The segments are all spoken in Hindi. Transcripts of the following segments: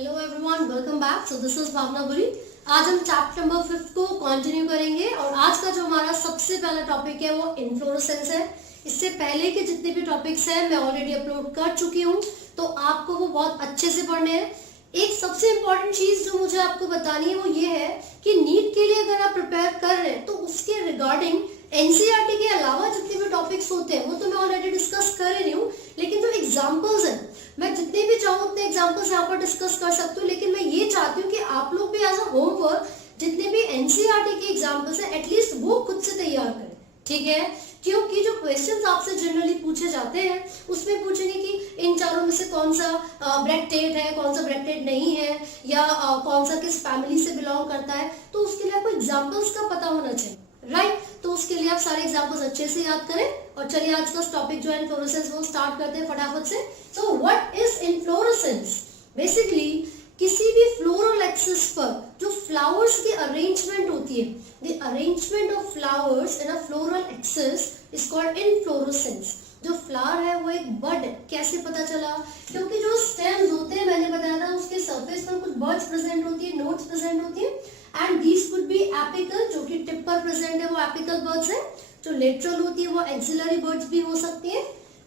Hello everyone, welcome back. So this is Bhawna Buri. आज हम चैप्टर नंबर 5 को कंटिन्यू करेंगे और आज का जो हमारा सबसे पहला टॉपिक है वो इन्फ्लोरेसेंस है। इससे पहले के जितने भी टॉपिक्स हैं मैं ऑलरेडी अपलोड कर चुकी हूँ, तो आपको वो बहुत अच्छे से पढ़ने हैं। एक सबसे इम्पोर्टेंट चीज जो मुझे आपको बतानी है वो ये है कि नीट के लिए अगर आप प्रिपेयर कर रहे हैं तो उसके रिगार्डिंग एनसीईआरटी के अलावा जितने भी टॉपिक्स होते हैं वो तो मैं ऑलरेडी डिस्कस कर ही रही हूँ, लेकिन जो एग्जाम्पल्स हैं मैं जितने भी चाहूँ उतने एग्जाम्पल्स यहाँ पर डिस्कस कर सकती हूँ। लेकिन मैं ये चाहती हूँ कि आप लोग भी एज अ होमवर्क जितने भी एनसीईआरटी के एग्जाम्पल्स हैं एटलीस्ट वो खुद से तैयार करें, ठीक है? क्योंकि जो क्वेश्चंस आपसे जनरली पूछे जाते हैं उसमें पूछेंगे कि इन चारों में से कौन सा ब्रैकेटेड है, कौन सा ब्रैकेटेड नहीं है, या कौन सा किस फैमिली से बिलोंग करता है। तो उसके लिए आपको एग्जाम्पल्स का पता होना चाहिए, राइट? तो उसके लिए आप सारे एग्जाम्पल्स अच्छे से याद करें। और चलिए आज का टॉपिक जो है इन्फ्लोरेसेंस वो स्टार्ट करते हैं फटाफट से। So what is inflorescence? Basically किसी भी फ्लोरल एक्सिस पर जो फ्लावर्स की अरेंजमेंट होती है, the arrangement of flowers in a floral axis is called inflorescence. जो फ्लावर है वो एक बड है। कैसे पता चला? क्योंकि जो स्टेम्स होते हैं मैंने बताया था उसके सरफेस पर कुछ बर्ड्स प्रेजेंट होती है, नोट्स प्रेजेंट होती है, and these could be apical, जो कि टिप पर प्रेजेंट है वो एपिकल बर्ड्स है। जो लेटरल होती है वो एक्सिलरी बर्ड्स भी हो सकती है।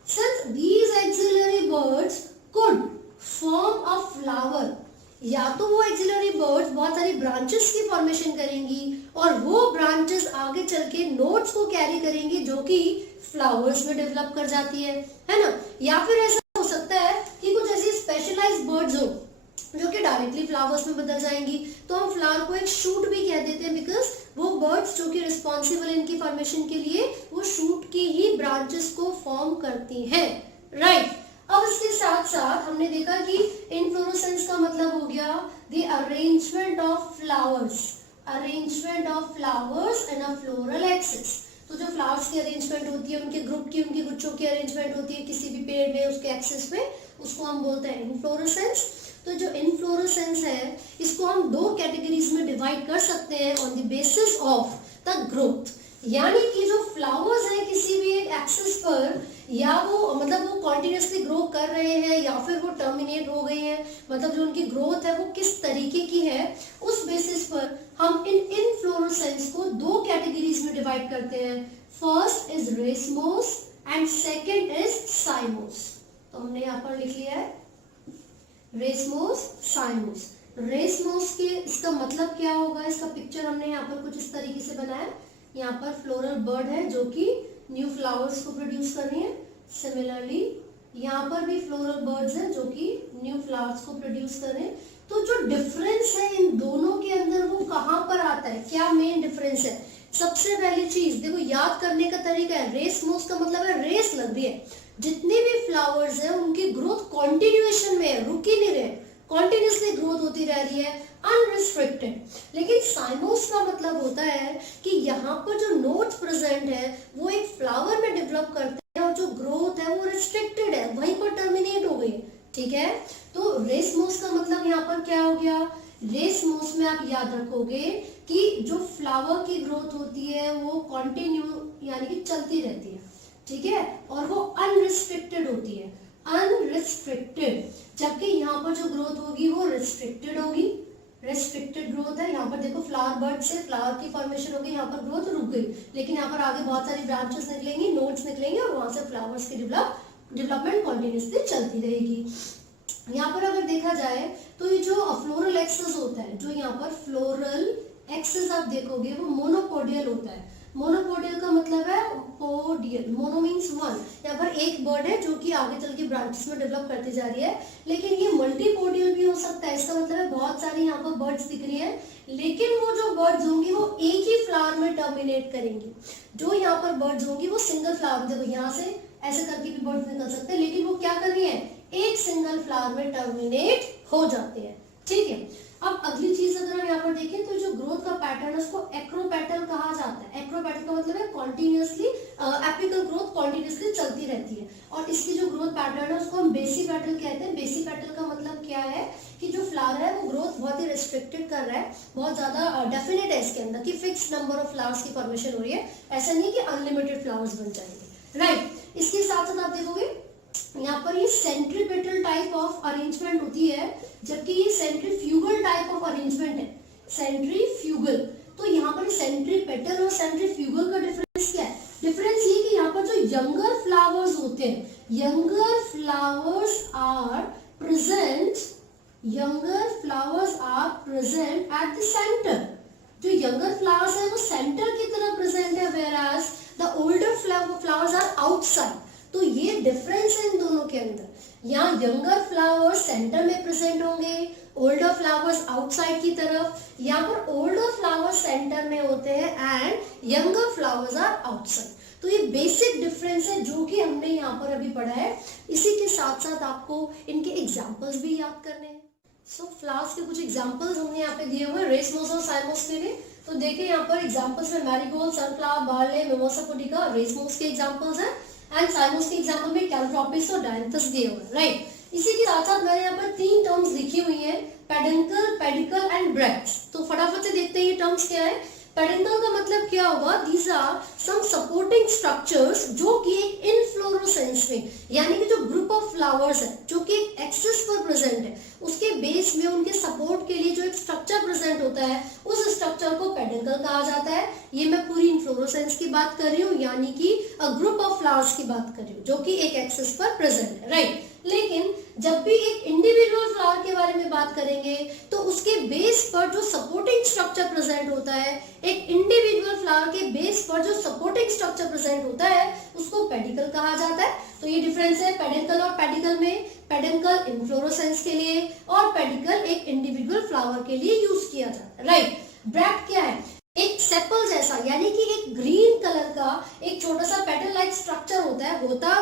Since these axillary birds could form a flower, या तो वो एक्सिलरी बर्ड्स बहुत सारी ब्रांचेस की फॉर्मेशन करेंगी और वो ब्रांचेस आगे चल के नोट्स को कैरी करेंगी जो कि फ्लावर्स में डेवलप कर जाती है ना? या फिर ऐसा हो सकता है कि कुछ ऐसी स्पेशलाइज्ड बर्ड्स हो जो कि डायरेक्टली फ्लावर्स में बदल जाएंगी, तो हम फ्लावर को एक शूट भी कह देते हैं, बिकॉज वो बर्ड्स जो कि रिस्पॉन्सिबल इनकी फॉर्मेशन के लिए वो शूट की ही ब्रांचेस को फॉर्म करती हैं, राइट? अब इसके साथ साथ हमने देखा कि इन्फ्लोरेसेंस का मतलब हो गया the arrangement of flowers, arrangement of flowers in a floral axis. तो जो फ्लावर्स की अरेंजमेंट होती है उनके ग्रुप की, उनकी गुच्छों की अरेंजमेंट होती है किसी भी पेड़ में उसके एक्सिस में, उसको हम बोलते हैं इन्फ्लोरेसेंस। तो जो इन्फ्लोरेसेंस है इसको हम दो कैटेगरीज में डिवाइड कर सकते हैं on the basis of the growth. यानी कि जो फ्लावर्स हैं किसी भी एक एक्सिस पर, या वो मतलब वो कॉन्टिन्यूसली ग्रो कर रहे हैं या फिर वो टर्मिनेट हो गए हैं, मतलब जो उनकी ग्रोथ है वो किस तरीके की है, उस बेसिस पर हम इन इन्फ्लोरेसेंस को दो कैटेगरीज में डिवाइड करते हैं। First is racemose and second is साइमोस। तो हमने यहाँ पर लिख लिया है रेसमोस, साइमोस। रेसमोस के इसका मतलब क्या होगा, इसका पिक्चर हमने यहाँ पर कुछ इस तरीके से बनाया। यहाँ पर फ्लोरल बर्ड है जो कि न्यू फ्लावर्स को प्रोड्यूस कर रही है। सिमिलरली यहाँ पर भी फ्लोरल बर्ड्स हैं जो कि न्यू फ्लावर्स को प्रोड्यूस कर रहे हैं। तो जो डिफरेंस है इन दोनों के अंदर वो कहाँ पर आता है, क्या मेन डिफरेंस है? सबसे पहली चीज देखो, याद करने का तरीका है, रेसमोस का मतलब है रेस लग रही है। जितने भी फ्लावर्स हैं उनकी ग्रोथ कॉन्टिन्यूएशन में है, रुकी नहीं रहे, कॉन्टिन्यूसली ग्रोथ होती रह रही है, अनरिस्ट्रिक्टेड। लेकिन साइमोस का मतलब होता है कि यहाँ पर जो नोट्स प्रेजेंट है वो एक फ्लावर में डेवलप करते हैं और जो ग्रोथ है वो रिस्ट्रिक्टेड है, वहीं पर टर्मिनेट हो गई, ठीक है? तो रेसमोस का मतलब यहाँ पर क्या हो गया? रेसमोस में आप याद रखोगे कि जो फ्लावर की ग्रोथ होती है वो कॉन्टिन्यू यानी कि चलती रहती है, ठीक है? और वो अनरिस्ट्रिक्टेड होती है, अनरिस्ट्रिक्टेड। जबकि यहाँ पर जो ग्रोथ होगी वो रिस्ट्रिक्टेड होगी, रेस्ट्रिक्टेड ग्रोथ है। यहाँ पर देखो फ्लावर बर्ड से फ्लावर की फॉर्मेशन होगी, यहाँ पर ग्रोथ रुक गई, लेकिन यहाँ पर आगे बहुत सारी ब्रांचेस निकलेंगी, नोड्स निकलेंगे और वहां से फ्लावर्स की डेवलपमेंट कॉन्टिन्यूसली चलती रहेगी। यहाँ पर अगर देखा जाए तो ये जो फ्लोरल एक्सिस होता है, जो यहाँ पर फ्लोरल एक्सिस आप देखोगे वो मोनोपोडियल होता है। मोनोपोडियल का मतलब है पोडियल, मोनो मीन्स वन, यहाँ पर एक बर्ड है जो कि आगे चल के ब्रांचेस में डेवलप करती जा रही है। लेकिन ये मल्टीपोडियल भी हो सकता है, इसका मतलब है बहुत सारी यहाँ पर बर्ड्स दिख रही है, लेकिन वो जो बर्ड्स होंगी वो एक ही फ्लावर में टर्मिनेट करेंगी। जो यहाँ पर बर्ड्स होंगी वो सिंगल फ्लावर, देखो यहाँ से ऐसे करके भी बर्ड्स निकल सकते हैं, लेकिन वो क्या कर रही है, एक सिंगल फ्लावर में टर्मिनेट हो जाते हैं, ठीक है? अब अगली चीज अगर हम यहाँ पर देखें तो जो ग्रोथ का पैटर्न है उसको एक्रोपेटल कहा जाता है। एक्रोपेटल का मतलब है कॉन्टिन्यूसली एपिकल ग्रोथ कॉन्टिन्यूसली चलती रहती है, और इसकी जो ग्रोथ पैटर्न है उसको हम बेसिपेटल कहते हैं। बेसिपेटल का मतलब क्या है कि जो फ्लावर है वो ग्रोथ बहुत ही रिस्ट्रिक्टेड कर रहा है, बहुत ज्यादा डेफिनेट है इसके अंदर कि फिक्स नंबर ऑफ फ्लावर्स की फॉर्मेशन हो रही है, ऐसा नहीं कि अनलिमिटेड फ्लावर्स बन जाएंगे, राइट? इसके साथ साथ आप देखोगे यहाँ पर ये सेंट्रीपेटल टाइप ऑफ अरेंजमेंट होती है, जबकि ये सेंट्रीफ्यूगल टाइप ऑफ अरेंजमेंट है, सेंट्रीफ्यूगल। तो यहाँ पर सेंट्रीपेटल और सेंट्रीफ्यूगल का डिफरेंस क्या है? डिफरेंस ये कि यहाँ पर जो यंगर फ्लावर्स होते हैं, younger flowers are present at the centre. जो यंगर फ्लावर्स है वो सेंटर की तरफ प्रेजेंट है, whereas the older flowers are outside। तो ये डिफरेंस है इन दोनों के अंदर। यहाँ यंगर फ्लावर्स सेंटर में प्रेजेंट होंगे, ओल्डर फ्लावर्स आउटसाइड की तरफ। यहाँ पर ओल्डर फ्लावर्स सेंटर में होते हैं and younger flowers are outside. तो ये बेसिक डिफरेंस है जो कि हमने यहाँ पर अभी पढ़ा है। इसी के साथ साथ आपको इनके एग्जाम्पल्स भी याद करने हैं। सो फ्लावर्स के कुछ एग्जाम्पल्स हमने यहाँ पे दिए हुए हैं रेसमोस और साइमोस के लिए। तो देखिए यहाँ पर एग्जाम्पल्स में marigold, sunflower, barley, mimosa pudica, racemose के एग्जाम्पल्स हैं एंड साइमोस के एग्जाम्पल में कैलट्रोपिस और डायंथस दिए हुए हैं, राइट। इसी के साथ साथ मैंने यहाँ पर 3 टर्म्स लिखी हुई हैं, पेडंकल, पेडिकल एंड ब्रैक्ट्स। तो फटाफट से देखते हैं ये टर्म्स क्या है। पेडंकल का मतलब क्या होगा? These are some supporting structures जो कि एक इनफ्लोरोसेंस में, यानी कि जो ग्रुप ऑफ फ्लावर्स है जो कि एक एक्सिस पर प्रेजेंट है, उसके बेस में उनके सपोर्ट के लिए जो एक स्ट्रक्चर प्रेजेंट होता है, उस स्ट्रक्चर को पेडंकल कहा जाता है। ये मैं पूरी इनफ्लोरोसेंस की बात कर रही हूँ, यानी कि अ ग्रुप ऑफ फ्लावर्स की बात कर रही हूँ जो कि एक एक्सिस पर प्रेजेंट है, राइट। लेकिन जब भी एक इंडिविजुअल फ्लावर के बारे में बात करेंगे तो उसके बेस पर जो सपोर्टिंग स्ट्रक्चर प्रेजेंट होता है, एक इंडिविजुअल फ्लावर के बेस पर जो सपोर्टिंग स्ट्रक्चर प्रेजेंट होता है, उसको पेडिकल कहा जाता है। तो ये डिफरेंस है पेडंकल और पेडिकल में। पेडंकल इन्फ्लोरेसेंस के लिए और पेडिकल एक इंडिविजुअल फ्लावर के लिए यूज किया जाता है, राइट। ब्रैक्ट क्या है? एक सेपल जैसा, यानी कि एक ग्रीन कलर का एक छोटा सा पेटल लाइक स्ट्रक्चर होता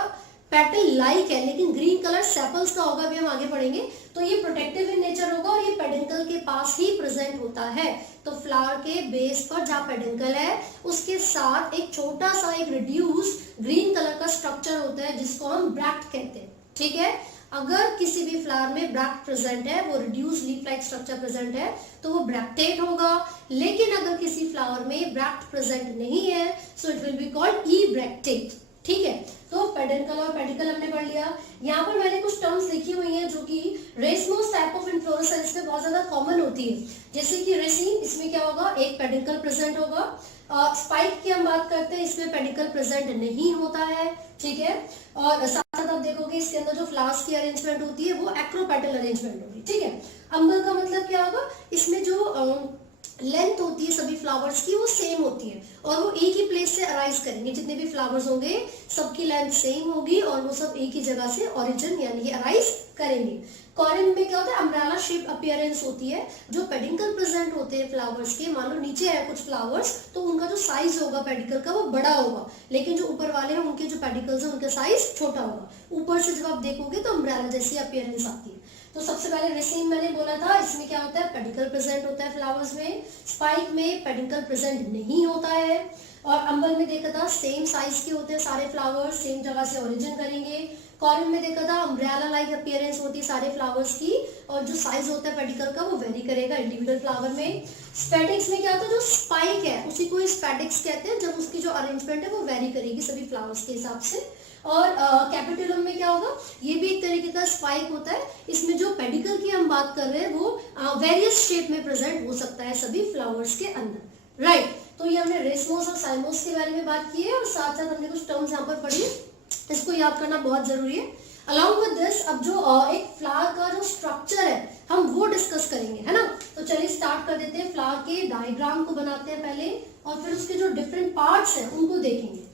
पेटल लाइक है, लेकिन ग्रीन कलर सेपल्स का होगा, भी हम आगे पढ़ेंगे। तो ये प्रोटेक्टिव इन नेचर होगा और ये पेडंकल के पास ही प्रेजेंट होता है। तो फ्लावर के बेस पर जहाँ पेडंकल है उसके साथ एक छोटा सा एक रिड्यूस ग्रीन कलर का स्ट्रक्चर होता है जिसको हम ब्रैक्ट कहते हैं, ठीक है। अगर किसी भी फ्लावर में ब्रैक्ट प्रेजेंट है, वो reduce leaf like structure present है, तो वो ब्रैक्टेट होगा। लेकिन अगर किसी फ्लावर में ब्रैक्ट प्रेजेंट नहीं है, so it will be called ebracteate, ठीक है। तो पेडंकल और पेडिकल हमने पढ़ लिया। यहाँ पर मैंने कुछ टर्म्स लिखी हुई हैं जो कि रेसमोस टाइप ऑफ इन्फ्लोरेसेंस में बहुत ज्यादा कॉमन होती है, जैसे कि रेसिन, इसमें क्या होगा? एक पेडिकल प्रेजेंट होगा। स्पाइक की हम बात करते हैं, इसमें पेडिकल प्रेजेंट नहीं होता है, ठीक है। और साथ साथ आप देखोगे इसके अंदर जो फ्लावर्स की अरेंजमेंट होती है वो एक्रोपेटल अरेंजमेंट होगी, ठीक है। अम्बल का मतलब क्या होगा? इसमें जो लेंथ होती है सभी फ्लावर्स की वो सेम होती है और वो एक ही प्लेस से अराइज करेंगे। जितने भी फ्लावर्स होंगे सबकी लेंथ सेम होगी और वो सब एक ही जगह से ओरिजिन यानी कि अराइज करेंगे। कॉरिन में क्या होता है? अम्ब्रेला शेप अपीयरेंस होती है। जो पेडिकल प्रेजेंट होते हैं फ्लावर्स के, मान लो नीचे है कुछ फ्लावर्स, तो उनका जो साइज होगा पेडिकल का वो बड़ा होगा, लेकिन जो ऊपर वाले हैं उनके जो पेडिकल्स है उनका साइज छोटा होगा। ऊपर से जब आप देखोगे तो अम्ब्रेला जैसी अपीयरेंस आती है। तो सबसे पहले रेसिन मैंने बोला था, इसमें क्या होता है? पेडिकल प्रेजेंट होता है फ्लावर्स में। स्पाइक में पेडिकल प्रेजेंट नहीं होता है। और अम्बल में देखा था सेम साइज के होते हैं सारे फ्लावर्स, सेम जगह से ओरिजिन करेंगे। कॉरिन में देखा था अम्ब्रेला लाइक अपीयरेंस होती है सारे फ्लावर्स की और जो साइज होता है पेडिकल का वो वेरी करेगा इंडिविजुअल फ्लावर में। स्पेडिक्स में क्या होता है? जो स्पाइक है उसी को स्पेडिक्स कहते हैं, जब उसकी जो अरेंजमेंट है वो वेरी करेगी सभी फ्लावर्स के हिसाब से। और कैपिटुलम में क्या होगा? ये भी एक तरीके का स्पाइक होता है। इसमें जो पेडिकल की हम बात कर रहे हैं वो वेरियस शेप में प्रेजेंट हो सकता है सभी फ्लावर्स के अंदर, राइट। तो ये हमने रेसमोस और साइमोस के बारे में बात की है और साथ साथ हमने कुछ टर्म्स यहाँ पर पढ़ी, इसको याद करना बहुत जरूरी है। अलॉन्ग विद दिस अब जो एक फ्लावर का जो स्ट्रक्चर है हम वो डिस्कस करेंगे, है ना। तो चलिए स्टार्ट कर देते हैं। फ्लावर के डायग्राम को बनाते हैं पहले और फिर उसके जो डिफरेंट पार्ट्स हैं उनको देखेंगे।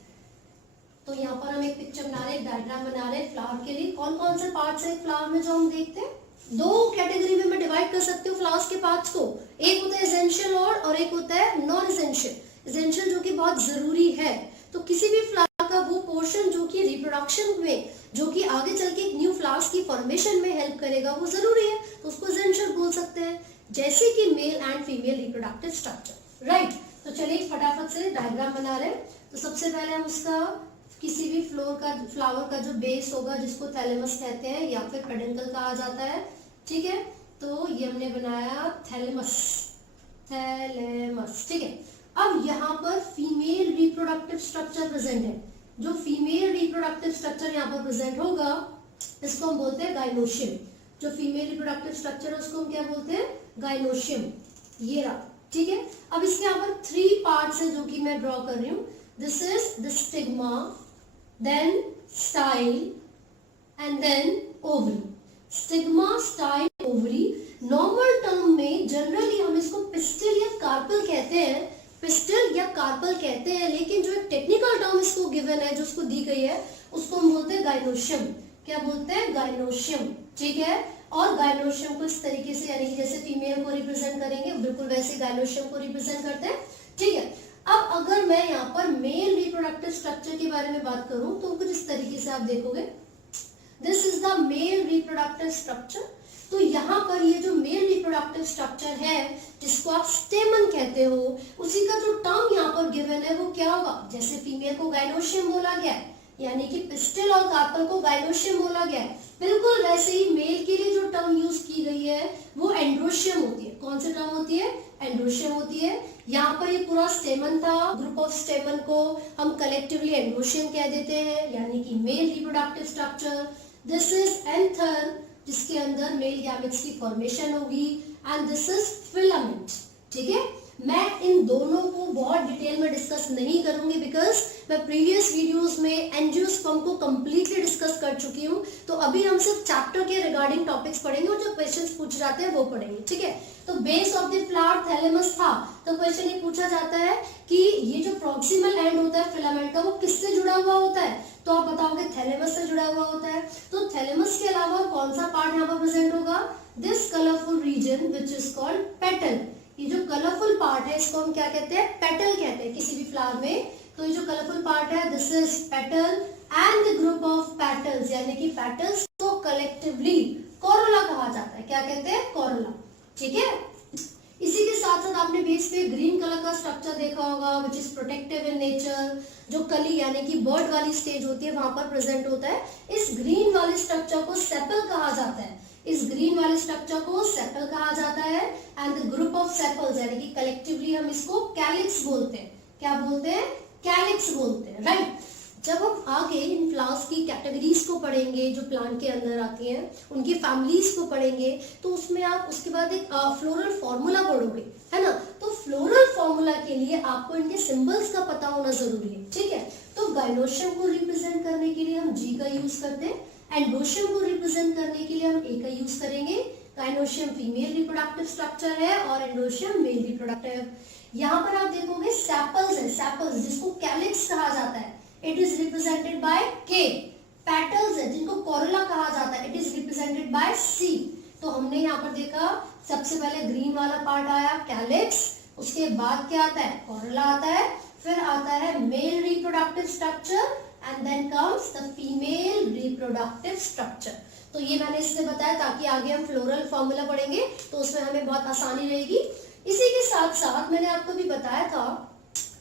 तो यहाँ पर हम एक पिक्चर बना रहे हैं, एक डायग्राम बना रहे हैं फ्लावर के लिए। कौन कौन से पार्ट्स है फ्लावर में जो हम देखते हैं? 2 कैटेगरी में मैं डिवाइड कर सकती हूँ फ्लावर्स के पार्ट्स को। एक होता है एसेंशियल और एक होता है नॉन एसेंशियल। एसेंशियल जो कि बहुत जरूरी है, तो किसी भी फ्लावर का वो पोर्शन जो कि रिप्रोडक्शन में, जो कि आगे चल के एक न्यू फ्लावर्स की फॉर्मेशन में हेल्प करेगा, वो जरूरी है, तो उसको एसेंशियल बोल सकते हैं। जैसे कि male and female reproductive structure, right. तो चलिए फटाफट से डायग्राम बना रहे हैं। तो सबसे पहले हम उसका किसी भी फ्लावर का जो बेस होगा जिसको थैलेमस कहते हैं या फिर पेडंकल कहा जाता है, ठीक है। तो ये हमने बनाया थैलेमस, ठीक है। अब यहाँ पर फीमेल रिप्रोडक्टिव स्ट्रक्चर प्रेजेंट है, जो फीमेल रिप्रोडक्टिव स्ट्रक्चर यहाँ पर प्रेजेंट होगा इसको हम बोलते हैं गाइनोशियम। जो फीमेल रिप्रोडक्टिव स्ट्रक्चर है उसको हम क्या बोलते हैं, गाइनोशियम। ये रहा, ठीक है। अब इसके यहाँ पर 3 पार्ट्स है जो कि मैं ड्रॉ कर रही हूँ। This is the stigma, then style and then ovary. Stigma, style, ovary. Normal term में जनरली हम इसको पिस्टल या कार्पल कहते हैं, पिस्टल या कार्पल कहते हैं, लेकिन जो एक टेक्निकल टर्म इसको गिवन है, जो उसको दी गई है, उसको हम बोलते हैं गाइनोशियम। क्या बोलते हैं, गाइनोशियम, ठीक है। और गाइनोशियम को इस तरीके से, यानी कि जैसे फीमेल को रिप्रेजेंट करेंगे बिल्कुल वैसे गाइनोशियम को रिप्रेजेंट करते हैं, ठीक है। अब अगर मैं यहाँ पर मेल रिप्रोडक्टिव स्ट्रक्चर के बारे में बात करूं तो कुछ इस तरीके से आप देखोगे, this is the male reproductive structure. तो यहाँ पर ये जो मेल रिप्रोडक्टिव स्ट्रक्चर है जिसको आप स्टेमन कहते हो, उसी का जो टर्म यहाँ पर गिवन है वो क्या होगा, जैसे फीमेल को गाइनोशियम बोला गया है, यानी कि पिस्टल और कार्पल को गाइनोशियम बोला गया है, बिल्कुल वैसे ही मेल के लिए जो टर्म यूज की गई है वो एंड्रोशियम होती है। कौन सी टर्म होती है, एंड्रोशियम होती है। यहाँ पर ये पूरा स्टेमन था, ग्रुप ऑफ स्टेमन को हम कलेक्टिवली एंड्रोशियम कह देते हैं, यानी कि male reproductive structure. This is anther, जिसके अंदर मेल गैमेट्स की फॉर्मेशन होगी, एंड दिस इज फिलामेंट, ठीक है। मैं इन दोनों को बहुत डिटेल में डिस्कस नहीं करूंगी बिकॉज मैं प्रीवियस वीडियोस में एंजियोस्पर्म को कंप्लीटली डिस्कस कर चुकी हूँ। तो अभी हम सिर्फ चैप्टर के रिगार्डिंग टॉपिक्स पढ़ेंगे और जो क्वेश्चंस पूछे जाते हैं वो पढ़ेंगे, ठीक है। तो base of the flower thalamus था, तो क्वेश्चन ये पूछा जाता है कि ये जो प्रॉक्सिमल एंड होता है फिलामेंट का वो किससे जुड़ा हुआ होता है, तो आप बताओगे थैलेमस से जुड़ा हुआ होता है। तो थैलेमस के अलावा कौन सा पार्ट यहाँ पर प्रेजेंट होगा, this colourful region which is called petal. ये जो कलरफुल पार्ट है इसको हम क्या कहते हैं, पेटल कहते हैं किसी भी फ्लावर में। तो ये जो कलरफुल पार्ट है this is petal and the group of petals, यानी कि पेटल्स को कलेक्टिवली कोरोला कहा जाता है। क्या कहते हैं, कोरोला, ठीक है। इसी के साथ साथ आपने बेस पे ग्रीन कलर का स्ट्रक्चर देखा होगा which is protective in nature. जो कली यानी कि बर्ड वाली स्टेज होती है वहां पर प्रेजेंट होता है। इस ग्रीन वाले स्ट्रक्चर को सेपल कहा जाता है, इस ग्रीन वाले स्ट्रक्चर को सेपल कहा जाता है। And the group of sepals, यानी कि कलेक्टिवली हम इसको कैलिक्स बोलते हैं। क्या बोलते हैं, कैलिक्स बोलते हैं, राइट। जब हम आगे इन फ्लावर्स की कैटेगरीज को पढ़ेंगे जो प्लांट के अंदर आती हैं, उनकी फैमिलीज को पढ़ेंगे, तो उसमें आप उसके बाद एक फ्लोरल फॉर्मूला पढ़ोगे, है ना। तो फ्लोरल फॉर्मूला के लिए आपको इनके सिंबल्स का पता होना जरूरी है, ठीक है। तो गाइनोशियम को रिप्रेजेंट करने के लिए हम जी का यूज करते हैं, एंडोशियम को रिप्रेजेंट करने के लिए हम ए का यूज करेंगे। गाइनोशियम फीमेल रिप्रोडक्टिव स्ट्रक्चर है और एंडोशियम मेल रिप्रोडक्टिव। यहाँ पर आप देखोगे सेपल्स है, सेपल्स जिसको कैलिक्स कहा जाता है, इट इज रिप्रेजेंटेड बाय के। पेटल्स है जिनको कोरोला कहा जाता है, इट इज रिप्रेजेंटेड बाय सी। तो हमने यहाँ पर देखा सबसे पहले ग्रीन वाला पार्ट आया कैलिक्स, उसके बाद क्या आता है, कोरोला आता है, फिर आता है male reproductive structure and then comes the female reproductive structure। तो ये मैंने इसलिए बताया ताकि आगे हम फ्लोरल फॉर्मूला पढ़ेंगे तो उसमें हमें बहुत आसानी रहेगी। इसी के साथ साथ मैंने आपको भी बताया था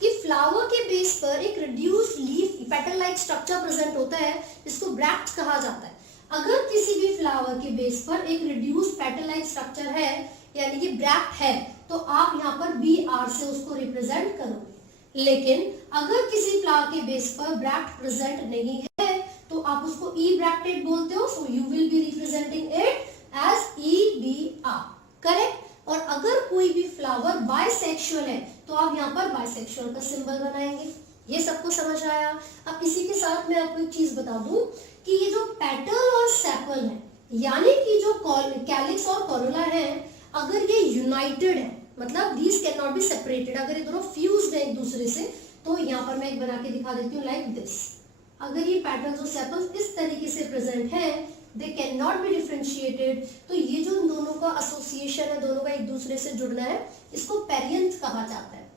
कि फ्लावर के बेस पर एक reduced leaf petal like structure present होता है, जिसको ब्रैक्ट कहा जाता है। अगर किसी भी फ्लावर के बेस पर एक रिड्यूस्ड पेटल लाइक स्ट्रक्चर है, यानी कि ब्रैक्ट है, तो आप यहाँ पर बी आर से उसको रिप्रेजेंट करोगे। लेकिन अगर किसी फ्लावर के बेस पर ब्रैक्ट प्रेजेंट नहीं है तो आप उसको ई ब्रैक्टेड बोलते हो, so you will be representing it as E B R, correct. और अगर कोई भी फ्लावर बाइसेक्सुअल है तो आप यहाँ पर बाइसेक्सुअल का सिंबल बनाएंगे। ये सबको समझ आया। अब इसी के साथ मैं आपको एक चीज बता दूं कि ये जो पेटल और सेपल है, यानी कि जो कैलिक्स और कोरोला है, अगर ये यूनाइटेड है, मतलब these can not be separated, अगर ये दोनों फ्यूज्ड है एक दूसरे से, तो यहाँ पर मैं एक बना के दिखा देती हूँ लाइक दिस। अगर ये पेटल्स और सेपल्स इस तरीके से प्रेजेंट है, they can not be differentiated, तो ये जो इन दोनों का एसोसिएशन है, दोनों का एक दूसरे से जुड़ना है, इसको पेरियंथ कहा जाता है।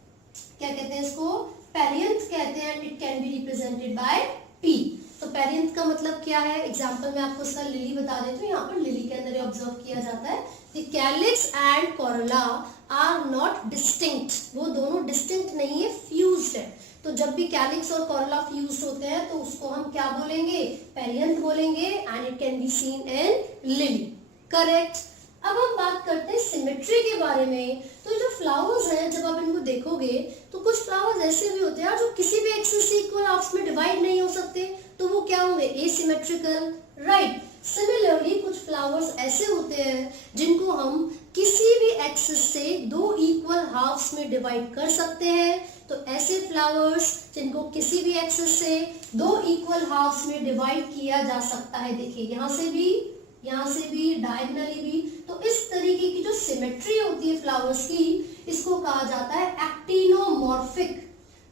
क्या कहते हैं इसको, पेरियंथ कहते हैं। It can be represented by P. तो पेरियंथ का मतलब क्या है, एग्जाम्पल में आपको इसका लिली बता देती हूँ। यहाँ पर लिली के अंदर ऑब्जर्व किया जाता है कि calyx and corolla are not distinct, वो दोनों डिस्टिंक्ट नहीं है, फ्यूज्ड है। तो जब भी कैलिक्स और कोरोला फ्यूज्ड होते हैं तो उसको हम क्या बोलेंगे, पेरियंथ बोलेंगे, and it can be seen in lily, correct. अब हम बात करते हैं सिमेट्री के बारे में, तो ये जो फ्लावर्स हैं जब आप इनको देखोगे तो कुछ फ्लावर्स ऐसे भी होते हैं जो किसी भी एक्सिस से इक्वल हाफ्स में डिवाइड नहीं हो सकते, तो वो क्या होंगे, एसिमेट्रिकल, राइट। सिमिलरली कुछ फ्लावर्स ऐसे होते हैं जिनको हम किसी भी एक्सिस से दो इक्वल हाफ्स में डिवाइड कर सकते हैं, तो ऐसे फ्लावर्स जिनको किसी भी एक्सिस से दो इक्वल हाफ्स में डिवाइड किया जा सकता है, देखिए यहाँ से भी डायगनली भी, तो इस तरीके की जो सिमेट्री होती है फ्लावर्स की, इसको कहा जाता है एक्टिनोमॉर्फिक।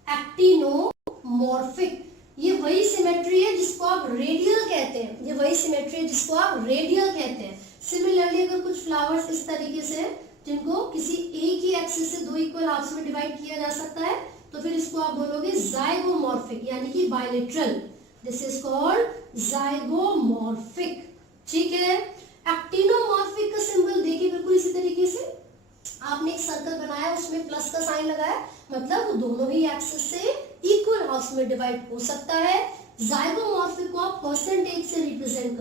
एक्टिनोमॉर्फिक ये वही सिमेट्री है जिसको आप रेडियल कहते हैं, सिमिलरली अगर कुछ फ्लावर्स इस तरीके से जिनको किसी एक ही एक्सिस से दो इक्वल हाफ्स में डिवाइड किया जा सकता है, तो फिर इसको आप बोलोगे जाइगोमॉर्फिक यानी कि bilateral. This is called zygomorphic, ठीक है। एक्टिनोमॉर्फिक का सिंबल देखिए बिल्कुल इसी तरीके से, आपने एक सर्कल बनाया, उसमें प्लस का साइन लगाया, मतलब वो दोनों ही एक्सिस से इक्वल हाफ्स में डिवाइड हो सकता है। जाइगोमॉर्फिक को आप परसेंटेज से रिप्रेजेंट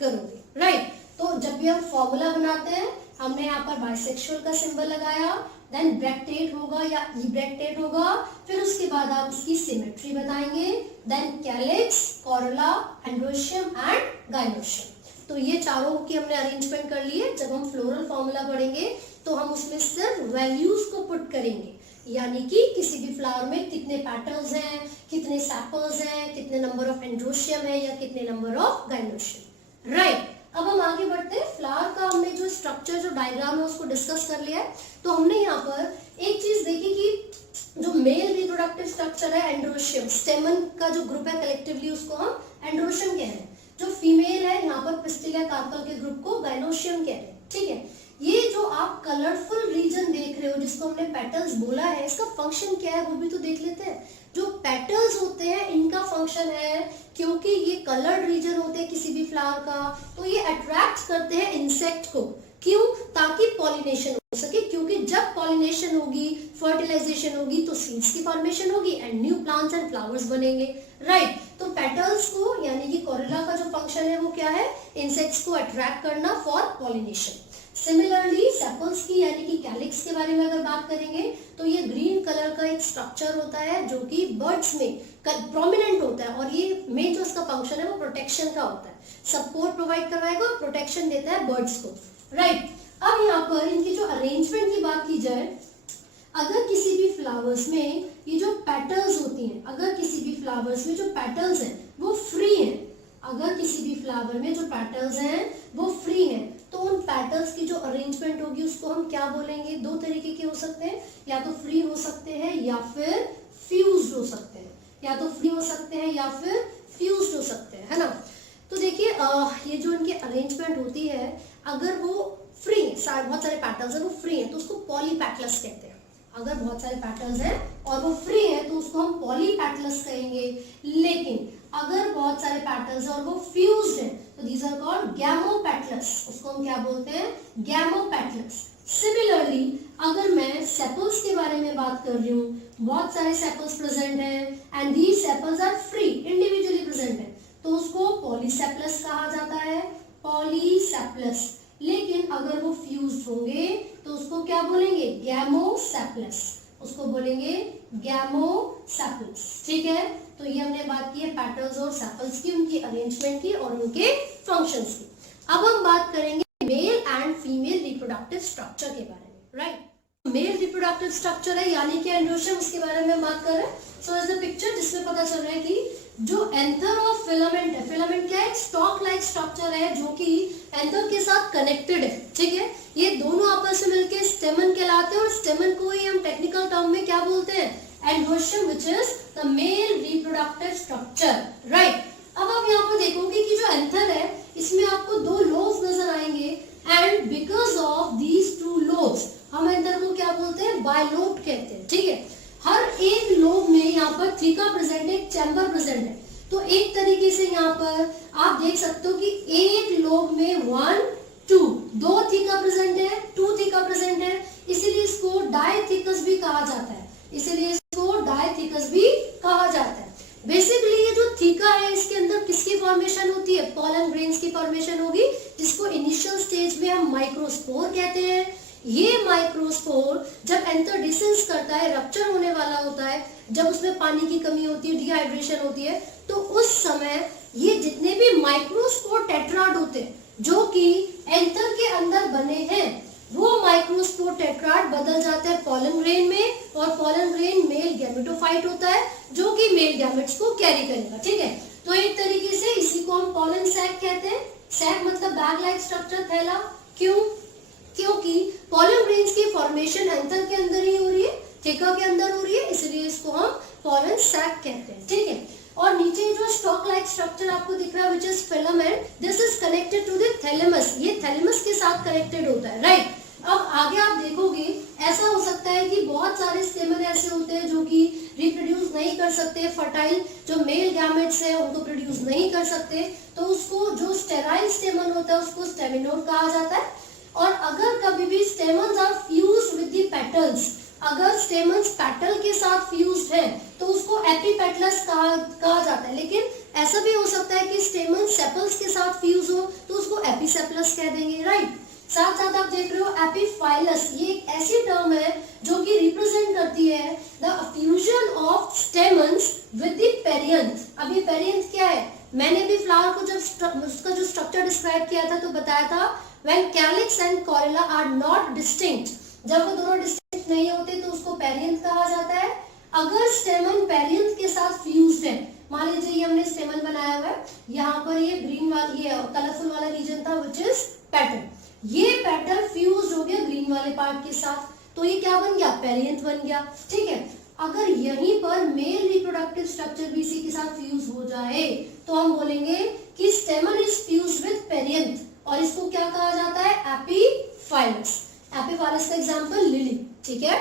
करोगे, राइट। तो जब भी हम फॉर्मूला बनाते हैं, हमने यहाँ पर बाइसेक्सुअल का सिंबल लगाया, देन ब्रैकेट होगा या इब्रैकेट होगा, फिर उसके बाद आप उसकी सिमेट्री बताएंगे, then calyx, corolla, androecium and gynoecium. तो ये चारों की हमने अरेंजमेंट कर ली है। जब हम फ्लोरल फॉर्मूला पढ़ेंगे तो हम उसमें सिर्फ वैल्यूज को पुट करेंगे, यानी कि किसी भी फ्लावर में कितने पेटल्स हैं, कितने सेपल्स हैं, कितने नंबर ऑफ एंड्रोशियम है या कितने नंबर ऑफ गाइनोशियम, राइट। अब हम आगे बढ़ते हैं। फ्लावर का हमने जो स्ट्रक्चर, जो डायग्राम है उसको डिस्कस कर लिया है। तो हमने यहाँ पर एक चीज देखी कि जो मेल रिप्रोडक्टिव स्ट्रक्चर है एंड्रोशियम, स्टेमन का जो ग्रुप है कलेक्टिवली उसको हम एंड्रोशियम कह रहे हैं। जो फीमेल है यहाँ पर पिस्टिल या कार्पल के ग्रुप को गाइनोशियम कह रहे हैं, ठीक है। ये जो आप कलरफुल रीजन देख रहे हो जिसको हमने पेटल्स बोला है, इसका फंक्शन क्या है वो भी तो देख लेते हैं। जो पेटल्स होते हैं इनका फंक्शन है, क्योंकि ये कलर्ड रीजन होते हैं किसी भी फ्लावर का, तो ये अट्रैक्ट करते हैं इंसेक्ट को, क्यों, ताकि पॉलिनेशन हो सके, क्योंकि जब पॉलिनेशन होगी, फर्टिलाइजेशन होगी, तो सीड्स की फॉर्मेशन होगी and new plants and flowers बनेंगे, राइट। तो पेटल्स को यानी कि कोरोला का जो फंक्शन है वो क्या है, इंसेक्ट्स को अट्रैक्ट करना फॉर पॉलिनेशन। सिमिलरली सेपल्स की यानी कि कैलिक्स के बारे में अगर बात करेंगे, तो ये ग्रीन कलर का एक स्ट्रक्चर होता है जो कि बर्ड्स में प्रोमिनेंट होता है, और ये मेन जो इसका फंक्शन है वो प्रोटेक्शन का होता है, सपोर्ट प्रोवाइड करवाएगा और प्रोटेक्शन देता है बर्ड्स को, राइट। अब यहाँ पर इनकी जो अरेंजमेंट की बात की जाए, अगर किसी भी फ्लावर्स में ये जो पेटल्स होती हैं, अगर किसी भी फ्लावर्स में जो पेटल्स हैं वो फ्री हैं, अगर किसी भी फ्लावर में जो पेटल्स हैं वो फ्री हैं, तो उन पेटल्स की जो अरेंजमेंट होगी उसको हम क्या बोलेंगे, दो तरीके के हो सकते हैं, या तो फ्री हो सकते हैं या फिर फ्यूज्ड हो सकते हैं, या तो फ्री हो सकते हैं या फिर फ्यूज्ड हो सकते हैं, है ना। तो देखिए ये जो इनकी अरेंजमेंट होती है, अगर वो फ्री, बहुत सारे पेटल्स हैं वो फ्री हैं, तो उसको पॉलीपेटलस कहते हैं। अगर बहुत सारे पेटल्स हैं और वो फ्री है तो उसको हम पॉलीपेटलस कहेंगे। लेकिन अगर बहुत सारे पेटल्स हैं और वो फ्यूज्ड हैं, तो दीज आर कॉल्ड गैमोपेटलस, उसको हम क्या बोलते हैं, गैमोपेटलस। सिमिलरली अगर मैं सेपल्स के बारे में बात कर रही हूँ, बहुत सारे सेपल्स प्रेजेंट हैं and these sepals are free, individually present है, तो उसको पॉलीसेप्लस कहा जाता है, पॉलीसेप्लस। लेकिन अगर वो फ्यूज्ड होंगे तो उसको क्या बोलेंगे, गैमोसेप्लस, उसको बोलेंगे गैमोसेप्लस, ठीक है। तो ये हमने बात की है पेटल्स और सेपल्स की, उनकी अरेंजमेंट की और उनके फंक्शंस की। अब हम बात करेंगे male and female reproductive structure के बारे में, राइट। मेल रिप्रोडक्टिव स्ट्रक्चर है यानी कि एंड्रोशियम, उसके बारे में बात कर रहे हैं। सो इज द पिक्चर जिसमें पता चल रहा है कि जो एंथर ऑफ फिलामेंट है, फिलामेंट क्या है, स्टॉक लाइक स्ट्रक्चर है जो कि एंथर के साथ कनेक्टेड है, ठीक है। ये दोनों आपस में मिलकर स्टेमन कहलाते हैं, और स्टेमन को ही हम टेक्निकल टर्म में क्या बोलते हैं, androecium, which is the male reproductive structure, right. अब आप यहाँ पर देखोगे कि जो एंथर है इसमें आपको दो लोब्स नजर आएंगे, and because of these two lobes हम एंथर को क्या बोलते हैं, बायलोब कहते हैं, ठीक है। हर एक लोब में यहाँ पर थीका प्रेजेंट है, एक चैम्बर प्रेजेंट है, तो एक तरीके से यहाँ पर आप देख सकते हो कि एक लोब में 1 2 दो थीका प्रेजेंट है, 2 थीका प्रेजेंट है, इसीलिए इसको डायथीकस भी कहा जाता है, इसीलिए इसको डायथीकस भी कहा जाता है। बेसिकली ये जो थीका है इसके अंदर किसकी फॉर्मेशन होती है, पॉलन ग्रेन्स की फॉर्मेशन होगी, जिसको इनिशियल स्टेज में हम माइक्रोस्पोर कहते हैं। ये माइक्रोस्पोर जब एंथरडिसेंस करता है, रप्चर होने वाला होता है, जब उसमें पानी की कमी होती है, डिहाइड्रेशन होती है, तो उस समय ये जितने भी माइक्रोस्पोर टेट्राड होते हैं जो कि एंथर के अंदर बने हैं, वो माइक्रोस्पोर टेट्राड बदल जाते हैं पॉलन ग्रेन में, और पॉलन ग्रेन मेल गैमेटोफाइट होता है जो कि मेल गैमेट्स को कैरी करेगा। ठीक है, तो एक तरीके से इसी को हम पॉलन सैक कहते हैं। सैक मतलब बैग लाइक स्ट्रक्चर, थैला। क्यों? क्योंकि पॉलन ग्रेन्स की फॉर्मेशन एंथर के अंदर ही हो रही है, थेका के अंदर हो रही है, इसलिए इसको हम पॉलन सैक कहते हैं। ठीक है, और नीचे जो स्टॉक लाइक स्ट्रक्चर आपको दिख रहा है which is filament, this is connected to the thalamus, ये थैलेमस के साथ कनेक्टेड होता है, राइट। अब आगे आप देखोगे ऐसा हो सकता है कि बहुत सारे स्टेमन ऐसे होते हैं जो कि रिप्रोड्यूस नहीं कर सकते, फर्टाइल जो मेल गैमेट्स है उनको प्रोड्यूस नहीं कर सकते, तो उसको जो स्टेराइल स्टेमन होता है उसको स्टेमिनोड कहा जाता है। और अगर कभी भी stamens are fused with the petals, अगर स्टेमन्स पेटल के साथ फ्यूज्ड है तो उसको एपीपेटलस कहा जाता है। लेकिन ऐसा भी हो सकता है कि स्टेमन्स सेपल्स के साथ फ्यूज हो तो उसको एपिसेपलस कह देंगे, राइट। साथ साथ आप देख रहे हो एपीफाइलस, ये एक ऐसी टर्म है जो कि रिप्रेजेंट करती है the fusion of stamens with the perianth. अब ये पेरियंथ क्या है? मैंने भी फ्लावर को जब उसका जो स्ट्रक्चर डिस्क्राइब किया था तो बताया था when calyx and corolla are not distinct, जब वो दोनों डिस्टिंक्ट नहीं होते तो उसको पेरियंथ कहा जाता है। अगर स्टेमन पेरियंथ के साथ फ्यूज्ड है, मान लीजिए ये हमने स्टेमन बनाया हुआ है, यहाँ पर ये ग्रीन वाला, ये कलरफुल वाला रीजन था विच इज पेटल, ये पेटल फ्यूज हो गया ग्रीन वाले पार्ट के साथ, तो ये क्या बन गया? पेरियंथ बन गया। ठीक है, अगर यहीं पर मेल रिप्रोडक्टिव स्ट्रक्चर भी इसी के साथ फ्यूज हो जाए तो हम बोलेंगे कि स्टेमन इज फ्यूज्ड विद पेरियंथ, और इसको क्या कहा जाता है? एपीफाइलस। एपीफाइलस का एग्जांपल लिली। ठीक है,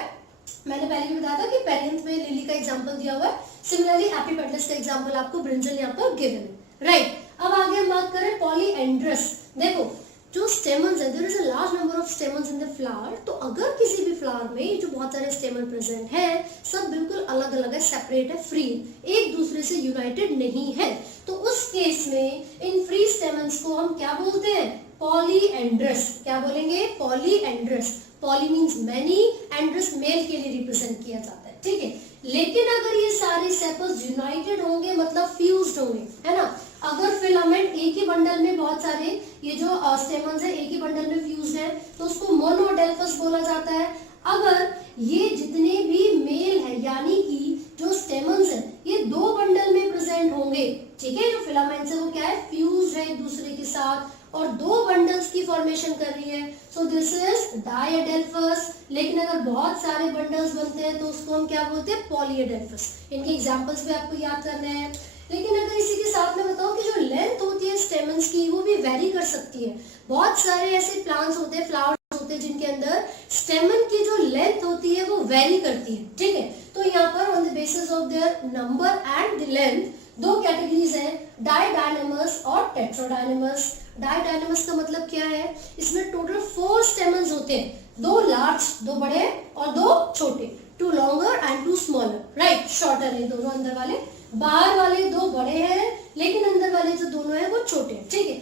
मैंने पहले भी बताया था कि पेरियंथ में लिली का एग्जांपल दिया हुआ है, सिमिलरली एपीपेटलस का एग्जांपल आपको ब्रिंजल यहाँ पर गिवन है, राइट। अब आगे हम बात करें पॉलीएंड्रस। देखो जो स्टेमन्स है, there is a large number of stamens in the flower, तो अगर किसी भी फ्लावर में जो बहुत सारे स्टेमन प्रेजेंट है, सब बिल्कुल अलग अलग है, सेपरेट है, फ्री, एक दूसरे से यूनाइटेड नहीं है, तो उस केस में इन फ्री स्टेमन्स को हम क्या बोलते हैं? पॉलीएंड्रस। क्या बोलेंगे? Polyandrous. Poly means many, andros male के लिए रिप्रेजेंट किया जाता है। ठीक है, लेकिन अगर ये सारे सेपल्स यूनाइटेड होंगे मतलब फ्यूज्ड होंगे, है ना, अगर फिलामेंट एक ही बंडल में बहुत सारे ये जो स्टेमन्स है एक ही बंडल में फ्यूज्ड है तो उसको मोनोडेल्फस बोला जाता है। अगर ये जितने भी मेल है यानी कि जो स्टेमन्स है ये दो बंडल में प्रेजेंट होंगे, ठीक है, जो फिलामेंट्स है वो क्या है? फ्यूज्ड है एक दूसरे के साथ और दो बंडल्स की फॉर्मेशन कर रही है, सो दिस इज डायडेल्फस। लेकिन अगर बहुत सारे बंडल्स बनते हैं तो उसको हम क्या बोलते हैं? पॉलीएडेल्फस। इनके एग्जांपल्स भी आपको याद करने हैं। लेकिन अगर इसी के साथ में बताओ कि जो लेंथ होती है स्टेमन्स की वो भी वेरी कर सकती है। बहुत सारे ऐसे प्लांट्स होते हैं, फ्लावर्स होते हैं जिनके अंदर स्टेमन की जो लेंथ होती है वो वेरी करती है। ठीक है, तो यहाँ पर on the basis of their number and the length दो कैटेगरीज हैं, डायडाइनमस और टेट्राडाइनमस। डायडाइनमस का मतलब क्या है? इसमें टोटल 4 स्टेमन्स होते हैं, 2 लार्ज, 2 बड़े और 2 छोटे, 2 longer and 2 smaller, right, shorter है दोनों। अंदर वाले, बाहर वाले 2 बड़े हैं लेकिन अंदर वाले जो दोनों हैं वो छोटे हैं। ठीक है,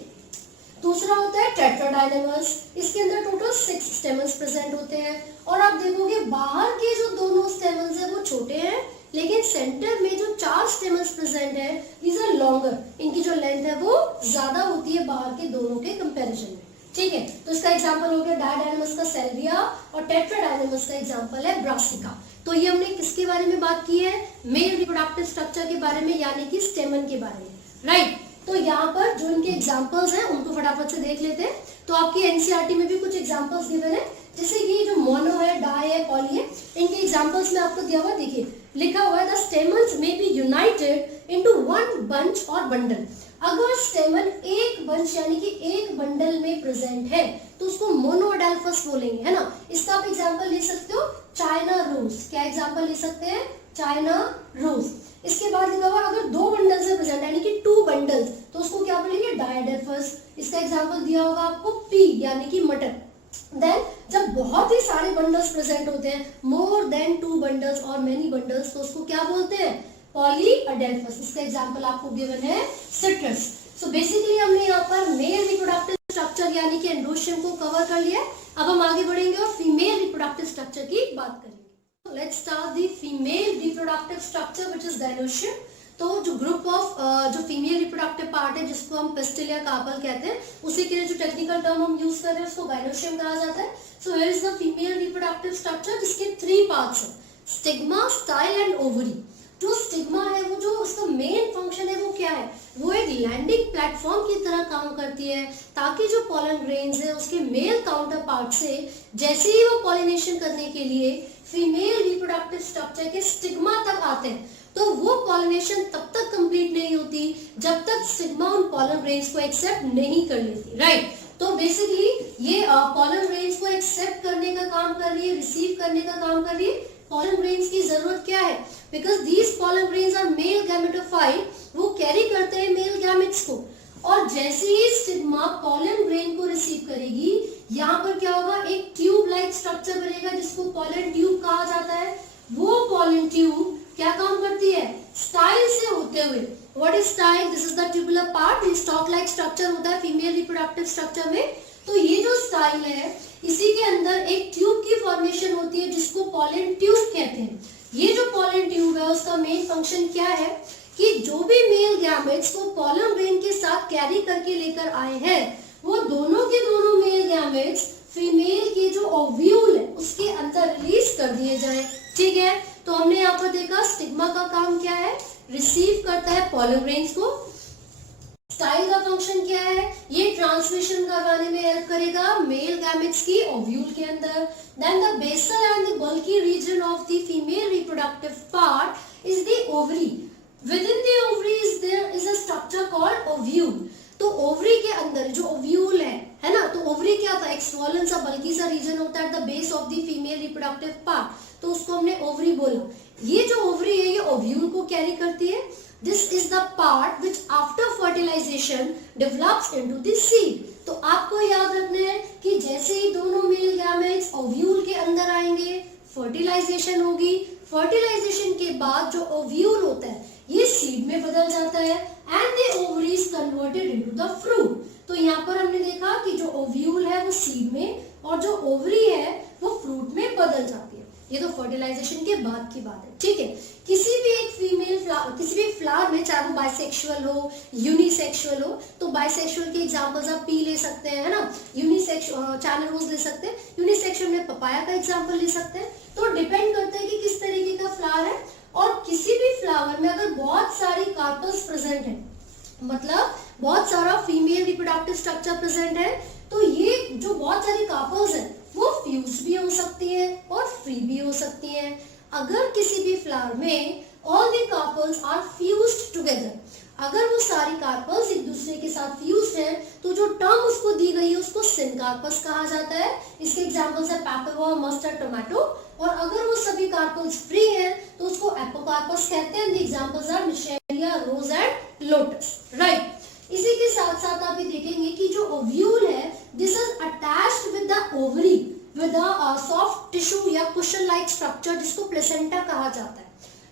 दूसरा होता है टेट्राडाइनमस, इसके अंदर टोटल 6 स्टेमन्स प्रेजेंट होते हैं और आप देखोगे बाहर के जो दोनों स्टेमन्स है वो छोटे हैं लेकिन सेंटर में जो 4 स्टेमन्स प्रेजेंट है दीज आर लॉन्गर, इनकी जो लेंथ है वो ज्यादा होती है बाहर के दोनों के कंपैरिजन में। ठीक है, तो इसका एग्जांपल हो गया डायडाइनमस का सेल्विया और टेट्राडाइनमस का एग्जांपल है ब्रासिका। तो ये हमने किसके बारे में बात की है? मेल रिप्रोडक्टिव स्ट्रक्चर के बारे में, यानी कि स्टेमन के बारे में, राइट। तो यहाँ पर जो इनके एग्जांपल्स हैं उनको फटाफट से देख लेते हैं। तो आपकी एनसीईआरटी में भी कुछ एग्जांपल्स गिवन है, जैसे कि जो मोनो है, डाई है, पॉली है, इनके एग्जांपल्स में आपको दिया हुआ, देखिए लिखा हुआ है the stamens may be united into one bunch और बंडल। अगर स्टेमन एक बंच यानी कि एक बंडल में प्रेजेंट है तो उसको मोनोडेल्फस बोलेंगे, है ना। इसका आप एग्जांपल ले सकते हो चाइना रोज। क्या एग्जांपल ले सकते हैं? China rose. इसके बाद लिखा हुआ अगर 2 बंडल्स में प्रेजेंट यानी कि 2 बंडल्स तो उसको क्या बोलेंगे? डायडेल्फस। इसका एग्जांपल दिया होगा आपको पी यानी कि मटर। देन जब बहुत ही सारे बंडल्स प्रेजेंट होते हैं, मोर देन 2 बंडल्स और मेनी बंडल्स, तो उसको क्या बोलते हैं? पॉलीएडेल्फस। इसका एग्जांपल आपको गिवन है सिट्रस। सो बेसिकली हमने यहाँ पर मेल रिप्रोडक्टिव स्ट्रक्चर यानी कि एंडोशियम को कवर कर लिया। अब हम आगे बढ़ेंगे और फीमेल रिप्रोडक्टिव स्ट्रक्चर की बात करेंगे। Let's start the female reproductive structure which is gynoecium. तो जो ग्रुप ऑफ जो फीमेल रिप्रोडक्टिव पार्ट है जिसको हम पिस्टल या कार्पल कहते हैं, उसी के लिए जो टेक्निकल टर्म हम यूज कर रहे हैं उसको गायनोशियम कहा जाता है। So here is the female reproductive structure जिसके 3 पार्ट्स हैं, स्टिग्मा, स्टाइल एंड ओवरी। जो स्टिग्मा है वो जो उसका मेन फंक्शन है वो क्या है, वो एक लैंडिंग प्लेटफॉर्म की तरह काम करती है ताकि जो पॉलन ग्रेन्स है उसके मेल काउंटर पार्ट से जैसे ही वो पॉलिनेशन करने के लिए फीमेल रिप्रोडक्टिव स्ट्रक्चर के स्टिग्मा तक आते हैं तो वो पॉलिनेशन तब तक कंप्लीट नहीं होती जब तक स्टिग्मा उन पॉलन ग्रेन्स को एक्सेप्ट नहीं कर लेती, राइट। तो बेसिकली ये पॉलन ग्रेन्स को एक्सेप्ट करने का काम कर रही है, रिसीव करने का काम कर रही है। पॉलन ग्रेन्स की जरूरत क्या है, because these pollen grains are male gametophyte, वो कैरी करते हैं मेल गैमेट्स को। और जैसे ही स्टिग्मा पॉलन ग्रेन को रिसीव करेगी, यहाँ पर क्या होगा, एक ट्यूब लाइक स्ट्रक्चर बनेगा जिसको पॉलन ट्यूब कहा जाता है। वो पॉलन ट्यूब क्या काम करती है, स्टाइल से होते हुए, what is style, this is the tubular part, ये स्टॉक लाइक स्ट्रक्चर होता है फीमेल रिप्रोडक्टिव स्ट्रक्चर में। तो ये जो स्टाइल है इसी के अंदर एक ट्यूब की फॉर्मेशन होती है जिसको पॉलन ट्यूब कहते हैं। ये जो पॉलन ट्यूब है उसका मेन फंक्शन क्या है कि जो भी मेल गैमेट्स को पॉलन ग्रेन के साथ कैरी करके लेकर आए हैं वो दोनों के दोनों मेल गैमेट्स फीमेल के जो ओव्यूल है उसके अंदर रिलीज कर दिए जाए, ठीक है। तो हमने यहाँ पर देखा स्टिग्मा का काम क्या है, रिसीव करता है पॉलन ग्रेन्स को। स्टाइल का फंक्शन क्या है, ये ट्रांसमिशन करवाने में हेल्प करेगा मेल गैमेट्स की ओव्यूल के अंदर। Then the basal end the bulky region of the female reproductive part is the ovary. Within the ovary there is a structure called ovule. तो ओवरी के अंदर जो ओव्यूल है ना, तो ओवरी क्या था, एक स्वॉलन सा बल्की सा रीजन होता है the base of the female reproductive part, तो उसको हमने ओवरी बोला। ये जो ओवरी है ये ओव्यूल को कैरी करती है। This is the part which after fertilization develops into the seed. तो आपको याद रखना है कि जैसे ही दोनों मेल गैमेट्स ओव्यूल के अंदर आएंगे फर्टिलाइजेशन होगी। फर्टिलाइजेशन के बाद जो ओव्यूल होता है ये सीड में बदल जाता है and the ovary is converted into the fruit. तो यहाँ पर हमने देखा कि जो ओव्यूल है वो सीड में और जो ओवरी है वो फ्रूट में बदल जाती है। ये तो फर्टिलाइजेशन के बाद की बात है, ठीक है। किसी भी एक फीमेल फ्लावर, किसी भी फ्लावर में, चाहे वो बाइसेक्सुअल हो, यूनिसेक्सुअल हो, तो बाइसेक्सुअल के एग्जांपल्स आप पी ले सकते हैं, है ना, यूनिसेक्सुअल चाइना रोज ले सकते हैं, यूनिसेक्सुअल में पपाया का एग्जांपल ले सकते हैं। तो डिपेंड करता है कि किस तरीके का फ्लावर है। और किसी भी फ्लावर में अगर बहुत सारी कार्पल्स प्रेजेंट है, मतलब बहुत सारा फीमेल रिप्रोडक्टिव स्ट्रक्चर प्रेजेंट है, तो ये जो बहुत सारी कार्पल्स है वो फ्यूज भी हो सकती है और फ्री भी हो सकती है। अगर किसी भी फ्लावर में all the carpels are fused together, अगर वो सारी कार्पल्स एक दूसरे के साथ फ्यूज्ड हैं, तो जो टर्म उसको दी गई है उसको सिनकार्पस कहा जाता है। इसके एग्जांपल्स है पेपरवॉर्म, मस्टर्ड, टोमेटो। और अगर वो सभी कार्पल्स फ्री हैं तो उसको एपोकार्पस कहते हैं। The examples are Michelia, rose and lotus, right. इसी के साथ साथ आप ये देखेंगे कि जो ओव्यूल है this is attached with the ovary with a soft tissue या कुशन लाइक स्ट्रक्चर जिसको प्लेसेंटा कहा जाता है।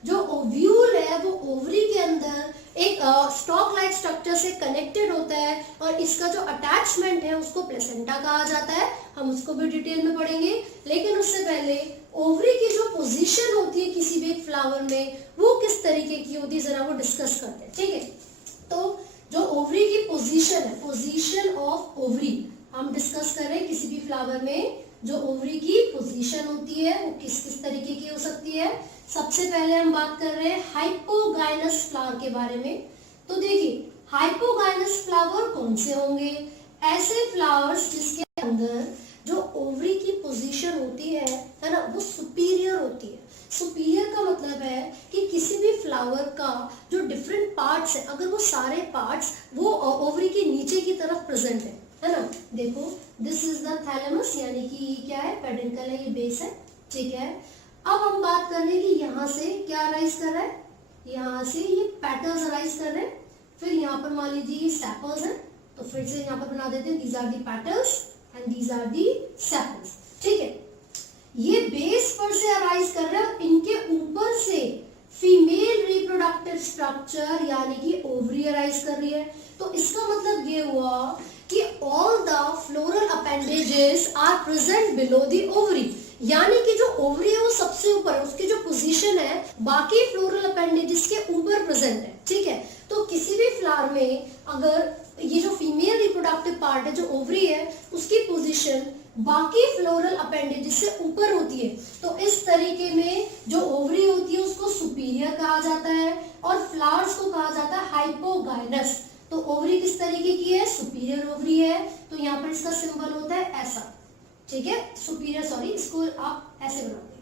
जो ओव्यूल है वो ओवरी के अंदर एक स्टॉक लाइक स्ट्रक्चर से कनेक्टेड होता है और इसका जो अटैचमेंट है उसको प्लेसेंटा कहा जाता है। हम उसको भी डिटेल में पढ़ेंगे, लेकिन उससे पहले ओवरी की जो पोजीशन होती है किसी भी एक फ्लावर में वो किस तरीके की होती है जरा वो डिस्कस करते हैं, ठीक है। तो जो ओवरी की पोजीशन है, पोजीशन ऑफ ओवरी हम डिस्कस कर रहे हैं। किसी भी फ्लावर में जो ओवरी की पोजीशन होती है वो किस किस तरीके की हो सकती है। सबसे पहले हम बात कर रहे हैं हाइपोगाइनस फ्लावर के बारे में। तो देखिए हाइपोगाइनस फ्लावर कौन से होंगे, ऐसे फ्लावर्स जिसके अंदर जो ओवरी की पोजीशन होती है ना, वो सुपीरियर होती है। सुपीरियर का मतलब है कि किसी भी फ्लावर का जो डिफरेंट पार्ट्स है, अगर वो सारे पार्ट्स वो ओवरी के नीचे की तरफ प्रेजेंट है ना। देखो दिस इज द थैलेमस, यानी कि क्या है, पेडिकल है, ये बेस है, ठीक है। अब हम बात कर रहे हैं कि यहाँ से क्या अराइज कर रहा है, यहाँ से ये पेटल्स अराइज कर रहे हैं। फिर यहाँ पर मान लीजिए ये सेपल्स हैं, तो फिर से यहाँ पर बना देते हैं these are the petals and these are the sepals, ठीक है। ये बेस पर से अराइज कर रहे हैं, इनके ऊपर से फीमेल रिप्रोडक्टिव स्ट्रक्चर यानी कि ओवरी अराइज कर रही है। तो इसका मतलब ये हुआ कि all the floral appendages are present below the ovary, यानी कि जो ओवरी है वो सबसे ऊपर है, उसकी जो पोजीशन है बाकी फ्लोरल अपेंडेजेस के ऊपर प्रेजेंट है, ठीक है। तो किसी भी फ्लावर में अगर ये जो फीमेल रिप्रोडक्टिव पार्ट है, जो ओवरी है, उसकी पोजीशन बाकी फ्लोरल अपेंडेजेस से ऊपर होती है, तो इस तरीके में जो ओवरी होती है उसको सुपीरियर कहा जाता है और फ्लावर्स को कहा जाता है हाइपोगाइनस। तो ओवरी किस तरीके की है, सुपीरियर ओवरी है, तो यहाँ पर इसका सिंबल होता है ऐसा, ठीक है, सुपीरियर, सॉरी इसको आप ऐसे बनाओगे,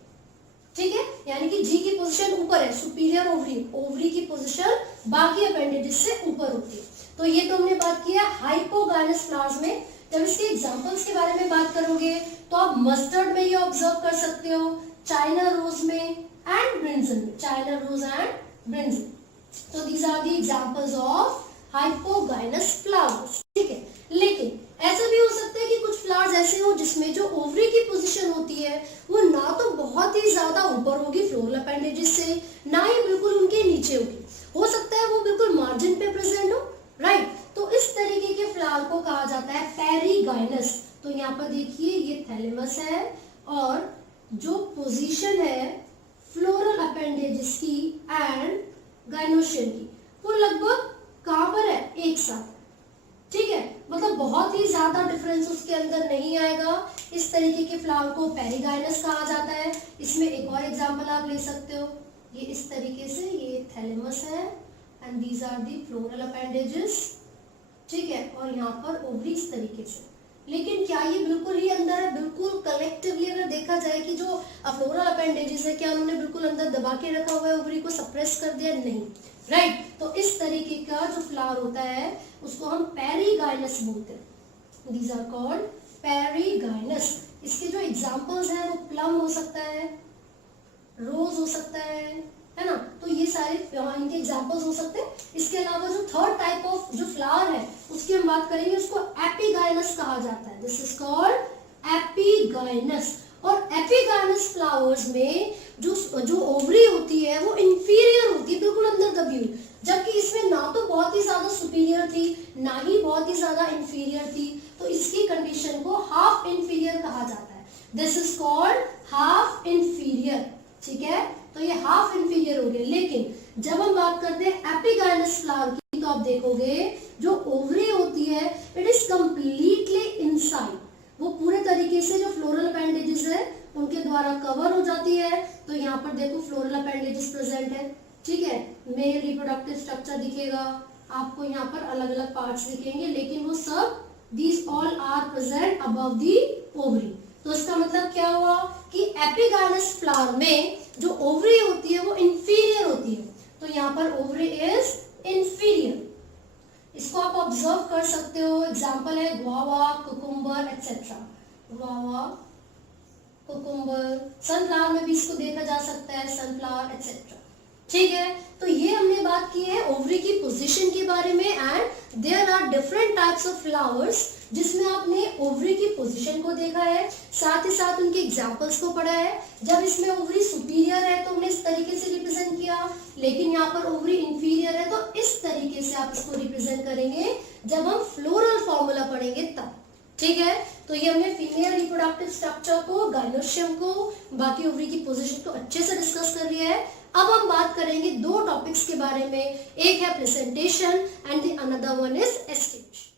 ठीक है, यानी कि जी की पोजीशन ऊपर है, सुपीरियर ओवरी, ओवरी की पोजीशन बाकी अपेंडेजेस से ऊपर होती है। तो ये तो हमने बात किया हाइपोगाइनस फ्लावर्स में। जब इसके एग्जांपल्स के बारे में बात करोगे तो आप मस्टर्ड में ये ऑब्जर्व कर सकते हो, चाइना रोज में एंड ब्रिंजल में, चाइना रोज एंड ब्रिंजल। तो these are the examples of hypogynous flowers, ठीक है। लेकिन ऐसा भी हो सकता है कि कुछ फ्लावर्स ऐसे हो जिसमें जो ओवरी की पोजीशन होती है वो ना तो बहुत ही ज्यादा ऊपर होगी फ्लोरल अपेंडेजेस से, ना ही बिल्कुल उनके नीचे होगी, हो सकता है वो बिल्कुल मार्जिन पे प्रेजेंट हो, राइट। तो इस तरीके के फ्लावर को कहा जाता है पेरीगाइनस। तो यहाँ पर देखिए ये थैलेमस है और जो पोजीशन है फ्लोरल अपेंडेजेस की एंड गाइनोशियम की वो लगभग कहां पर है, एक साथ, ठीक है, मतलब बहुत ही ज्यादा डिफरेंस उसके अंदर नहीं आएगा। इस तरीके के फ्लावर को पेरीगाइनस कहा जाता है। इसमें एक और एग्जांपल आप ले सकते हो, ये इस तरीके से, ये थैलेमस है and these are the floral appendages, ठीक है, और यहाँ पर ओवरी इस तरीके से। लेकिन क्या ये बिल्कुल ही अंदर है, बिल्कुल कलेक्टिवली अगर देखा जाए कि जो फ्लोरल अपेंडेजेस है क्या उन्होंने बिल्कुल अंदर दबा के रखा हुआ है, ओवरी को सप्रेस कर दिया, नहीं, राइट। तो इस तरीके का जो फ्लावर होता है उसको हम पेरीगाइनस बोलते हैं, दीज आर कॉल्ड पेरीगाइनस। इसके जो एग्जांपल्स हैं वो प्लम हो सकता है, रोज हो सकता है ना, तो ये सारे इनके एग्जांपल्स हो सकते हैं। इसके अलावा जो थर्ड टाइप ऑफ जो फ्लावर है उसकी हम बात करेंगे, उसको एपिगाइनस कहा जाता है, दिस इज कॉल्ड एपिगाइनस। और एपिगाइनस फ्लावर्स में जो ओवरी होती है वो इंफीरियर होती है, बिल्कुल अंदर दबी हुई, जबकि इसमें ना तो बहुत ही ज्यादा सुपीरियर थी ना ही बहुत ही ज्यादा इंफीरियर थी, तो इसकी कंडीशन को हाफ इंफीरियर कहा जाता है, this is called half inferior, ठीक है। तो ये हाफ इंफीरियर हो गया। लेकिन जब हम बात करते हैं एपिगाइनस फ्लावर की तो आप देखोगे जो ओवरी होती है इट इज कंप्लीटली इनसाइड, वो पूरे तरीके से जो फ्लोरल अपेंडेजेस है उनके द्वारा कवर हो जाती है। तो यहाँ पर देखो फ्लोरल अपेंडेजेस प्रेजेंट है, ठीक है, मेल रिप्रोडक्टिव स्ट्रक्चर दिखेगा आपको, यहाँ पर अलग अलग पार्ट्स दिखेंगे, लेकिन वो सब these all are present above the ovary. तो इसका मतलब क्या हुआ कि एपिगाइनस फ्लावर में जो ओवरी होती है वो इंफीरियर होती है, तो यहाँ पर ओवरी इज इंफीरियर। इसको आप ऑब्जर्व कर सकते हो, एग्जांपल है guava, cucumber etcetera, guava, cucumber, sunflower में भी इसको देखा जा सकता है, सनफ्लावर एक्सेट्रा, ठीक है। तो ये हमने बात की है ओवरी की पोजीशन के बारे में and there are different types of flowers जिसमें आपने ओवरी की पोजीशन को देखा है, साथ ही साथ उनके एग्जांपल्स को पढ़ा है। जब इसमें ओवरी सुपीरियर है तो हमने इस तरीके से रिप्रेजेंट किया, लेकिन यहाँ पर ओवरी इंफीरियर है तो इस तरीके से आप इसको रिप्रेजेंट करेंगे जब हम फ्लोरल फॉर्मूला पढ़ेंगे तब, ठीक है। तो ये हमने फीमेल रिप्रोडक्टिव स्ट्रक्चर को, गाइनोशियम को, बाकी ओवरी की पोजीशन को अच्छे से डिस्कस कर लिया है। अब हम बात करेंगे दो टॉपिक्स के बारे में, एक है presentation and the another one is estimation.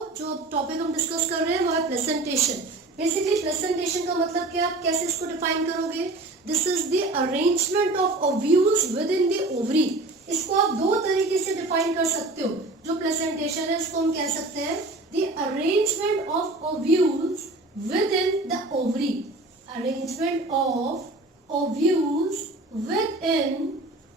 जो टॉपिक हम डिस्कस कर रहे हैं वो है प्रेजेंटेशन। बेसिकली प्रेजेंटेशन का मतलब क्या, आप कैसे इसको डिफाइन करोगे, this is the arrangement of ovules with in the ovary. इसको आप दो तरीके से डिफाइन कर सकते हो। जो प्रेजेंटेशन है इसको हम कह सकते हैं the arrangement of ovules with in the ovary, arrangement of ovules with in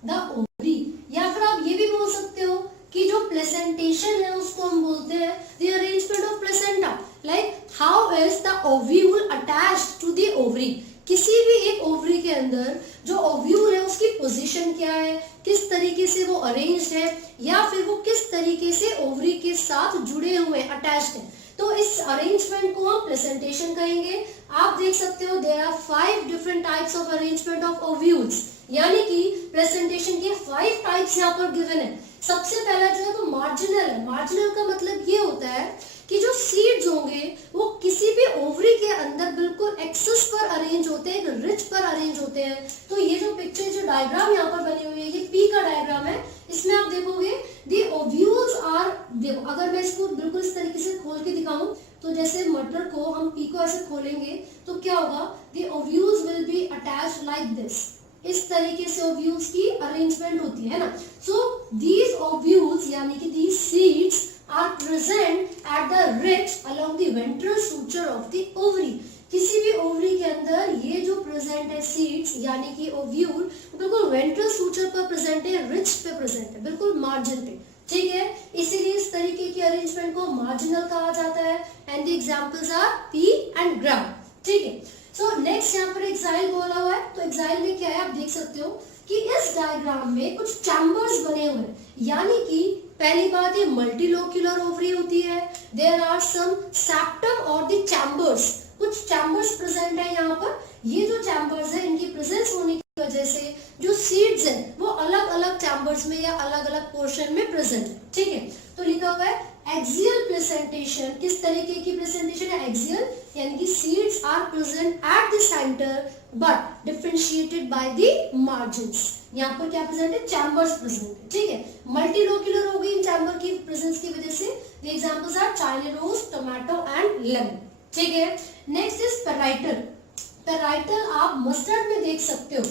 the ovary. या फिर आप ये भी बोल सकते हो कि जो प्लेसेंटेशन है उसको हम बोलते हैं the arrangement of placenta, like how is the ovule attached to the ovary. किसी भी एक ओवरी के अंदर जो ओव्यूल है उसकी पोजीशन क्या है, किस तरीके से वो अरेंज्ड है, या फिर वो किस तरीके से ओवरी के साथ जुड़े हुए अटैच्ड है, तो इस अरेंजमेंट को हम प्रेजेंटेशन कहेंगे। आप देख सकते हो there are 5 different types of arrangement of ovules, यानी कि प्रेजेंटेशन के 5 टाइप्स यहाँ पर गिवन है। सबसे पहला जो है वो मार्जिनल है। मार्जिनल का मतलब ये होता है कि जो सीड्स होंगे वो अरेंज होते हैं, एक रिच पर अरेंज होते हैं। तो ये जो पिक्चर, जो डायग्राम यहाँ पर बनी हुई है, ये पी का डायग्राम है। इसमें आप देखोगे दी ओव्यूल्स आर, देखो अगर मैं इसको बिल्कुल इस तरीके से खोल के दिखाऊं, तो जैसे मटर को हम पी को ऐसे खोलेंगे तो क्या होगा, the ovules will be attached like this. इस तरीके से ओव्यूल्स की अरेंजमेंट होती है ना। सो दीज ओव्यूल्स यानी कि these seeds are present at the ridge along the ventral suture of the ovary. किसी भी ओवरी के अंदर ये जो प्रेजेंट है सीड्स यानी कि ओव्यूल, बिल्कुल वेंट्रल सूचर पर प्रेजेंट है, रिच पे प्रेजेंट है, बिल्कुल मार्जिन पे, ठीक है। इसीलिए इस तरीके की अरेंजमेंट को मार्जिनल कहा जाता है। And the examples are pea and gram, ठीक है। सो नेक्स्ट यहाँ पर एक्साइल बोला हुआ है। तो एक्साइल में क्या है, आप देख सकते हो कि इस डायग्राम में कुछ चैम्बर्स बने हुए हैं, यानी कि पहली बात ये मल्टीलोक्यूलर ओवरी होती है। देयर आर सम सेप्टम और द चैम्बर्स, कुछ चैम्बर्स प्रेजेंट है यहाँ पर। ये जो चैम्बर्स है, इनकी प्रेजेंस होने की वजह से जो सीड्स हैं वो अलग अलग चैम्बर्स में या अलग अलग पोर्शन में प्रेजेंट है, ठीक है। तो लिखा हुआ है एक्सियल प्रेजेंटेशन। किस तरीके की प्रेजेंटेशन है, एक्सियल, यानी कि seeds are present at the centre but differentiated by the margins. यहाँ पर क्या प्रेजेंट है, चैम्बर्स प्रेजेंट है, ठीक है। मल्टीलोक्यूलर हो गई इन चैम्बर की प्रेजेंस की वजह से। The examples are China rose, tomato and lemon, ठीक है। Next is parietal. पेराइटल आप मस्टर्ड में देख सकते हो।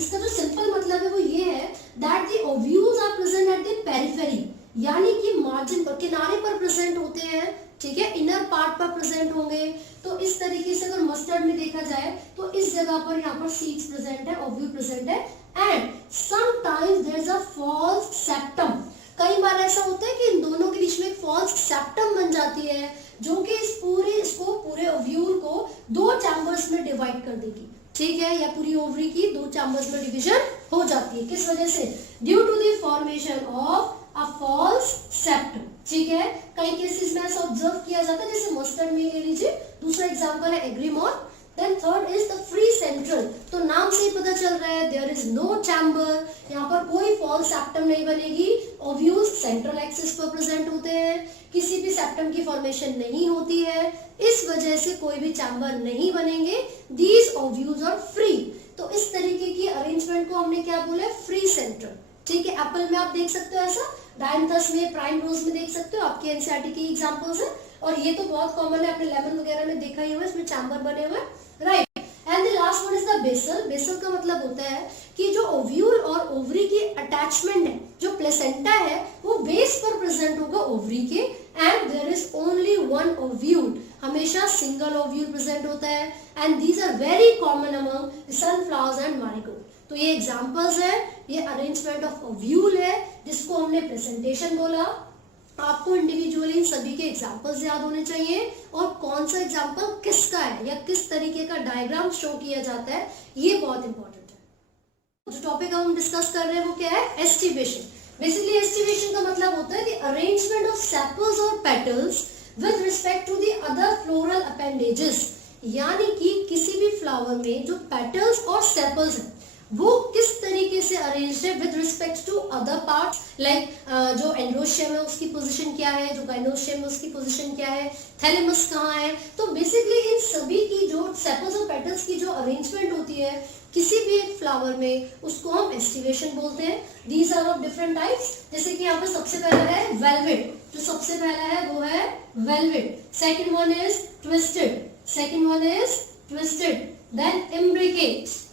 इसका जो सिंपल मतलब है वो ये है that the ovules are present at the periphery, यानी कि मार्जिन पर, किनारे पर प्रेजेंट होते हैं, ठीक है, इनर पार्ट पर प्रेजेंट होंगे। तो इस तरीके से अगर मस्टर्ड में देखा जाए तो इस जगह पर यहाँ पर सीड्स प्रेजेंट है, ओव्यूल प्रेजेंट है। And sometimes there is a false septum. कई बार ऐसा होता है कि इन दोनों के बीच में एक फॉल्स सेप्टम बन जाती है, जो कि इसको पूरे ओव्यूल को दो चैम्बर्स में डिवाइड कर देगी, ठीक है, या पूरी ओवरी की दो चैम्बर्स में डिवीजन हो जाती है। किस वजह से, due to the formation of a false septum, ठीक है। कई केसेस में ऐसा ऑब्जर्व किया जाता है, जैसे मस्टर्ड में ले लीजिए। दूसरा एग्जांपल है agrimony. Then third is the free central. तो नाम से ही पता चल रहा है देयर इज नो चैम्बर, यहाँ पर कोई फॉल्स सेप्टम नहीं बनेगी। ओव्यूल्स सेंट्रल एक्सिस पर प्रेजेंट होते हैं, किसी भी सेप्टम की फॉर्मेशन नहीं होती है, इस वजह से कोई भी चैम्बर नहीं बनेंगे। These ovules are free. तो इस तरीके की अरेंजमेंट को हमने क्या बोला, फ्री सेंट्रल, ठीक है। एप्पल में आप देख सकते हो ऐसा, डायंथस में, प्राइम रोज में देख सकते हो, आपके एनसीईआरटी की एग्जांपल्स है। और ये तो बहुत कॉमन है, आपने लेमन वगैरह में देखा ही होगा, इसमें चैम्बर बने हुए, right. And the last one is the basal. Basal का मतलब होता है कि जो ओव्यूल और ओवरी की अटैचमेंट है, जो प्लेसेंटा है, वो बेस पर प्रेजेंट होगा ओवरी के। And there is only one ovule, हमेशा सिंगल ओव्यूल प्रेजेंट होता है। And these are very common among sunflowers and marigold. तो ये एग्जांपल्स है, ये अरेंजमेंट ऑफ ओव्यूल है, जिसको हमने प्रेजेंटेशन बोला। आपको इंडिविजुअली इन सभी के एग्जांपल्स याद होने चाहिए, और कौन सा एग्जांपल किसका है या किस तरीके का डायग्राम शो किया जाता है, ये बहुत इंपॉर्टेंट है। जो टॉपिक हम डिस्कस कर रहे हैं वो क्या है, एस्टिवेशन। बेसिकली एस्टिवेशन का मतलब होता है द अरेंजमेंट ऑफ सेपल्स और petals with respect to the other floral appendages, यानी कि किसी भी फ्लावर में जो पेटल्स और सेपल्स हैं वो किस तरीके से अरेंज है with respect to other parts, like जो एंड्रोशियम है उसकी पोजीशन क्या है, जो गाइनोशियम है उसकी पोजीशन क्या है, थैलेमस कहाँ है। तो बेसिकली इन सभी की जो सेपल्स और पेटल्स की जो अरेंजमेंट होती है किसी भी एक फ्लावर में, उसको हम एस्टिवेशन बोलते हैं। These are of different types. जैसे कि यहाँ पर सबसे पहला है वेलवेट, जो सबसे पहला है वो है valvate. Second one is twisted, second one is twisted, then imbricate,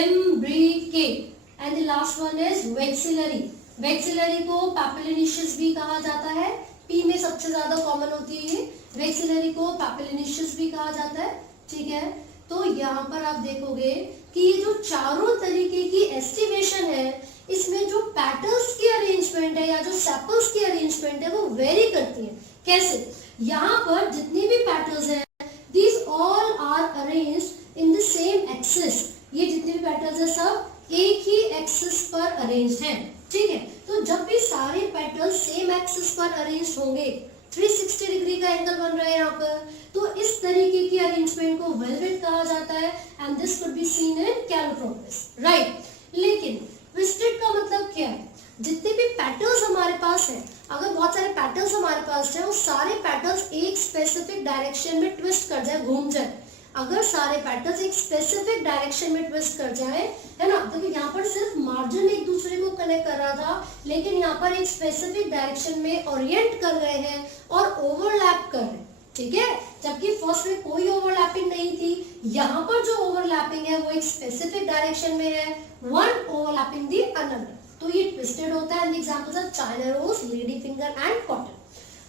imbricate, and the last one is vexillary. vexillary को papilionaceous भी कहा जाता है, पी में सबसे ज्यादा कॉमन होती है ये। vexillary को papilionaceous भी कहा जाता है, ठीक है। तो यहाँ पर आप देखोगे कि ये जो चारों तरीके की एस्टिवेशन है, इसमें जो पेटल्स की अरेंजमेंट है या जो सेपल्स की अरेंजमेंट है वो वेरी करती है। कैसे, यहाँ पर जितनी भी पेटल्स हैं, these all are arranged in the same axis। ये जितने भी पेटल्स हैं सब एक ही एक्सिस पर अरेंज हैं, ठीक है। तो जब भी सारे पेटल्स सेम एक्सिस पर अरेंज होंगे, 360 डिग्री का एंगल बन रहा है यहाँ पर, तो इस तरीके की अरेंजमेंट को वेलवेट कहा जाता है। And this could be seen in Calotropis, right. लेकिन ट्विस्टेड का मतलब क्या है, जितने भी पेटल्स हमारे पास हैं, अगर बहुत सारे पेटल्स हमारे पास हैं, वो सारे पेटल्स एक स्पेसिफिक डायरेक्शन में ट्विस्ट कर जाए, घूम जाए। अगर सारे पेटल्स एक स्पेसिफिक डायरेक्शन में ट्विस्ट कर जाए, है ना, देखिए यहाँ पर सिर्फ मार्जिन एक दूसरे को कनेक्ट कर रहा था, लेकिन यहाँ पर एक स्पेसिफिक डायरेक्शन में ओरिएंट कर रहे हैं और ओवरलैप कर रहे हैं, ठीक है, जबकि फर्स्ट में कोई ओवरलैपिंग नहीं थी। यहाँ पर जो ओवरलैपिंग है वो एक स्पेसिफिक डायरेक्शन में है, वन ओवरलैपिंग दी अनदर, तो ये ट्विस्टेड होता है। Examples are China rose, lady finger and cotton.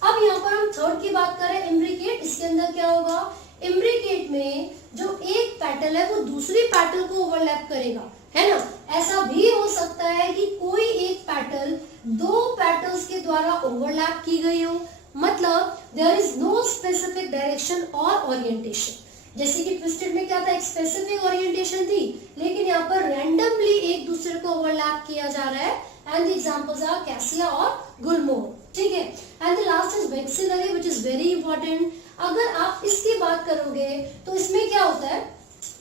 अब यहाँ पर हम थर्ड की बात करें, इम्ब्रिकेट। इसके अंदर क्या होगा, इम्ब्रिकेट में जो एक पेटल है वो दूसरी पेटल को ओवरलैप करेगा, है ना। ऐसा भी हो सकता है कि कोई एक पेटल दो पेटल्स के द्वारा ओवरलैप की गई हो, मतलब there is no specific direction और ओरिएंटेशन। जैसे कि ट्विस्टेड में क्या था, एक स्पेसिफिक ओरिएंटेशन थी, लेकिन यहाँ पर रैंडमली एक दूसरे को ओवरलैप किया जा रहा है। And the examples are cassia और गुलमोहर, ठीक है। And the last is vexillary which is very important. अगर आप इसकी बात करोगे तो इसमें क्या होता है,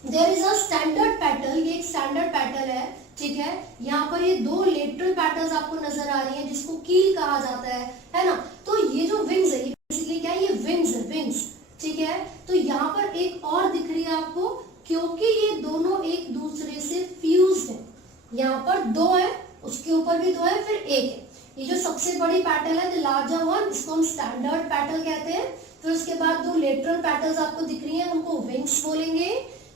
there is a standard petal, ये एक स्टैंडर्ड पेटल है, ठीक है। यहाँ पर ये दो लेटरल पेटल्स आपको नजर आ रही हैं जिसको कील कहा जाता है ना। तो ये जो विंग्स है, ये बेसिकली क्या है, ये विंग्स है, विंग्स, ठीक है। तो यहाँ पर एक और दिख रही है आपको, क्योंकि ये दोनों एक दूसरे से फ्यूज्ड है। यहाँ पर दो है, उसके ऊपर भी दो है, फिर एक है। ये जो सबसे बड़ी पेटल है, द लार्जर वन, इसको हम स्टैंडर्ड पेटल कहते हैं। फिर उसके बाद दो लेटरल पेटल्स आपको दिख रही हैं, उनको विंग्स बोलेंगे।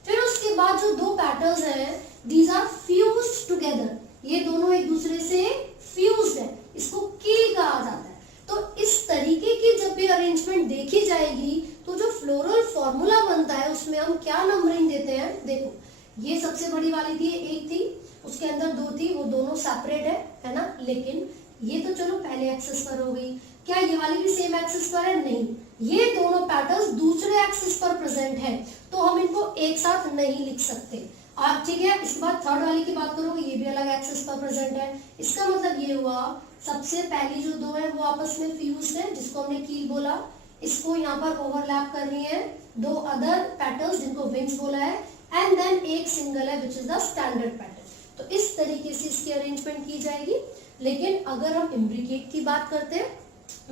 फिर उसके बाद जो दो पेटल्स हैं, these are fused together, ये दोनों एक दूसरे से फ्यूज्ड है, इसको कील कहा जाता है। तो इस तरीके की जब भी अरेंजमेंट देखी जाएगी तो जो फ्लोरल फॉर्मूला बनता है उसमें हम क्या नंबरिंग देते हैं। देखो, ये सबसे बड़ी वाली थी, एक थी, उसके अंदर दो थी, वो दोनों सेपरेट है ना। लेकिन ये तो चलो पहले एक्सिस पर हो गई, क्या ये वाली भी सेम एक्सिस पर है? नहीं, ये दोनों पेटल्स दूसरे एक्सिस पर प्रेजेंट है, तो हम इनको एक साथ नहीं लिख सकते। आप ठीक है, इसके बाद थर्ड वाली की बात करोगे, ये भी अलग एक्सिस पर प्रेजेंट है। इसका मतलब ये हुआ, सबसे पहली जो दो है वो आपस में फ्यूज्ड है, जिसको हमने कील बोला। इसको यहाँ पर ओवरलैप कर रही है दो अदर पेटल्स जिनको विंग्स बोला है, एंड देन एक सिंगल है which is the standard petal. तो इस तरीके से इसकी अरेंजमेंट की जाएगी। लेकिन अगर हम इम्ब्रिकेट की बात करते हैं,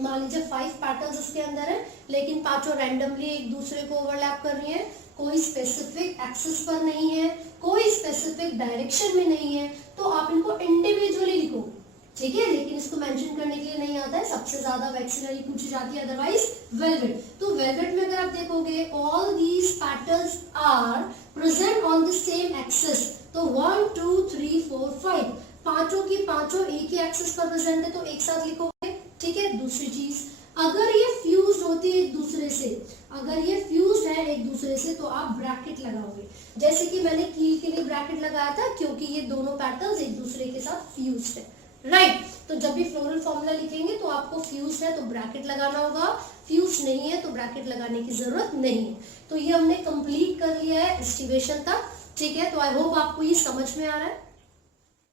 मान लीजिए 5 पेटल्स इसके अंदर है, लेकिन पांचों रैंडमली एक दूसरे को ओवरलैप कर रही है, कोई स्पेसिफिक एक्सिस पर नहीं है, कोई स्पेसिफिक डायरेक्शन में नहीं है, तो आप इनको इंडिविजुअली लिखोगे, ठीक है। लेकिन इसको मेंशन करने के लिए नहीं आता है, सबसे ज्यादा वैक्सिलरी पूछी जाती है, अदरवाइज वेलवेट। तो वेलवेट में अगर आप देखोगे, all these petals are present on the same axis, तो 1 2 3 4 5 पांचों की पांचों एक ही एक्सिस पर प्रेजेंट है, तो एक साथ लिखोगे, ठीक है। दूसरी चीज, अगर ये फ्यूज्ड होती है एक दूसरे से, अगर ये फ्यूज्ड है एक दूसरे से, तो आप ब्रैकेट लगाओगे। जैसे कि मैंने कील के लिए ब्रैकेट लगाया था, क्योंकि ये दोनों पेटल्स एक दूसरे के साथ फ्यूज्ड है, राइट। तो जब भी फ्लोरल फॉर्मूला लिखेंगे तो आपको फ्यूज्ड है तो ब्रैकेट लगाना होगा, फ्यूज्ड नहीं है तो ब्रैकेट लगाने की जरूरत नहीं है। तो ये हमने कंप्लीट कर लिया है एस्टिवेशन तक, ठीक है। तो आई होप आपको ये समझ में आ रहा है।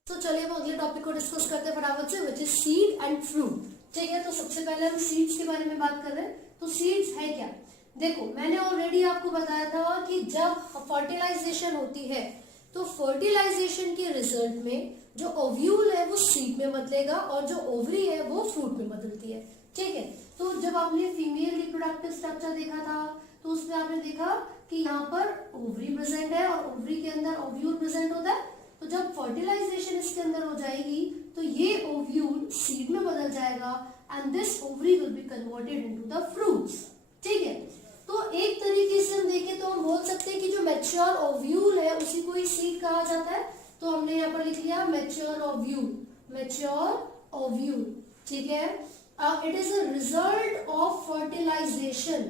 तो चलिए हम अगले टॉपिक को डिस्कस करते हैं फटाफट से, which is seed and fruit, ठीक है। तो सबसे पहले हम सीड्स के बारे में बात कर रहे हैं। तो सीड्स है क्या, देखो मैंने ऑलरेडी आपको बताया था कि जब फर्टिलाइजेशन होती है तो फर्टिलाइजेशन के रिजल्ट में जो ओव्यूल है वो सीड में बदलेगा और जो ओवरी है वो फ्रूट में बदलती है, ठीक है। तो जब आपने फीमेल रिप्रोडक्टिव स्ट्रक्चर देखा था तो उसमें आपने देखा कि यहाँ पर ओवरी प्रेजेंट है और ओवरी के अंदर ओव्यूल प्रेजेंट होता है। तो जब फर्टिलाइजेशन इसके अंदर हो जाएगी तो ये ओव्यूल सीड में बदल जाएगा and this ovary will be converted into the fruits, ठीक है। तो एक तरीके से हम देखें तो हम बोल सकते हैं कि जो मैच्योर ओव्यूल है उसी को ही सीड कहा जाता है। तो हमने यहाँ पर लिख लिया मैच्योर ओव्यूल, मैच्योर ओव्यूल, ठीक है। It is a result of fertilisation,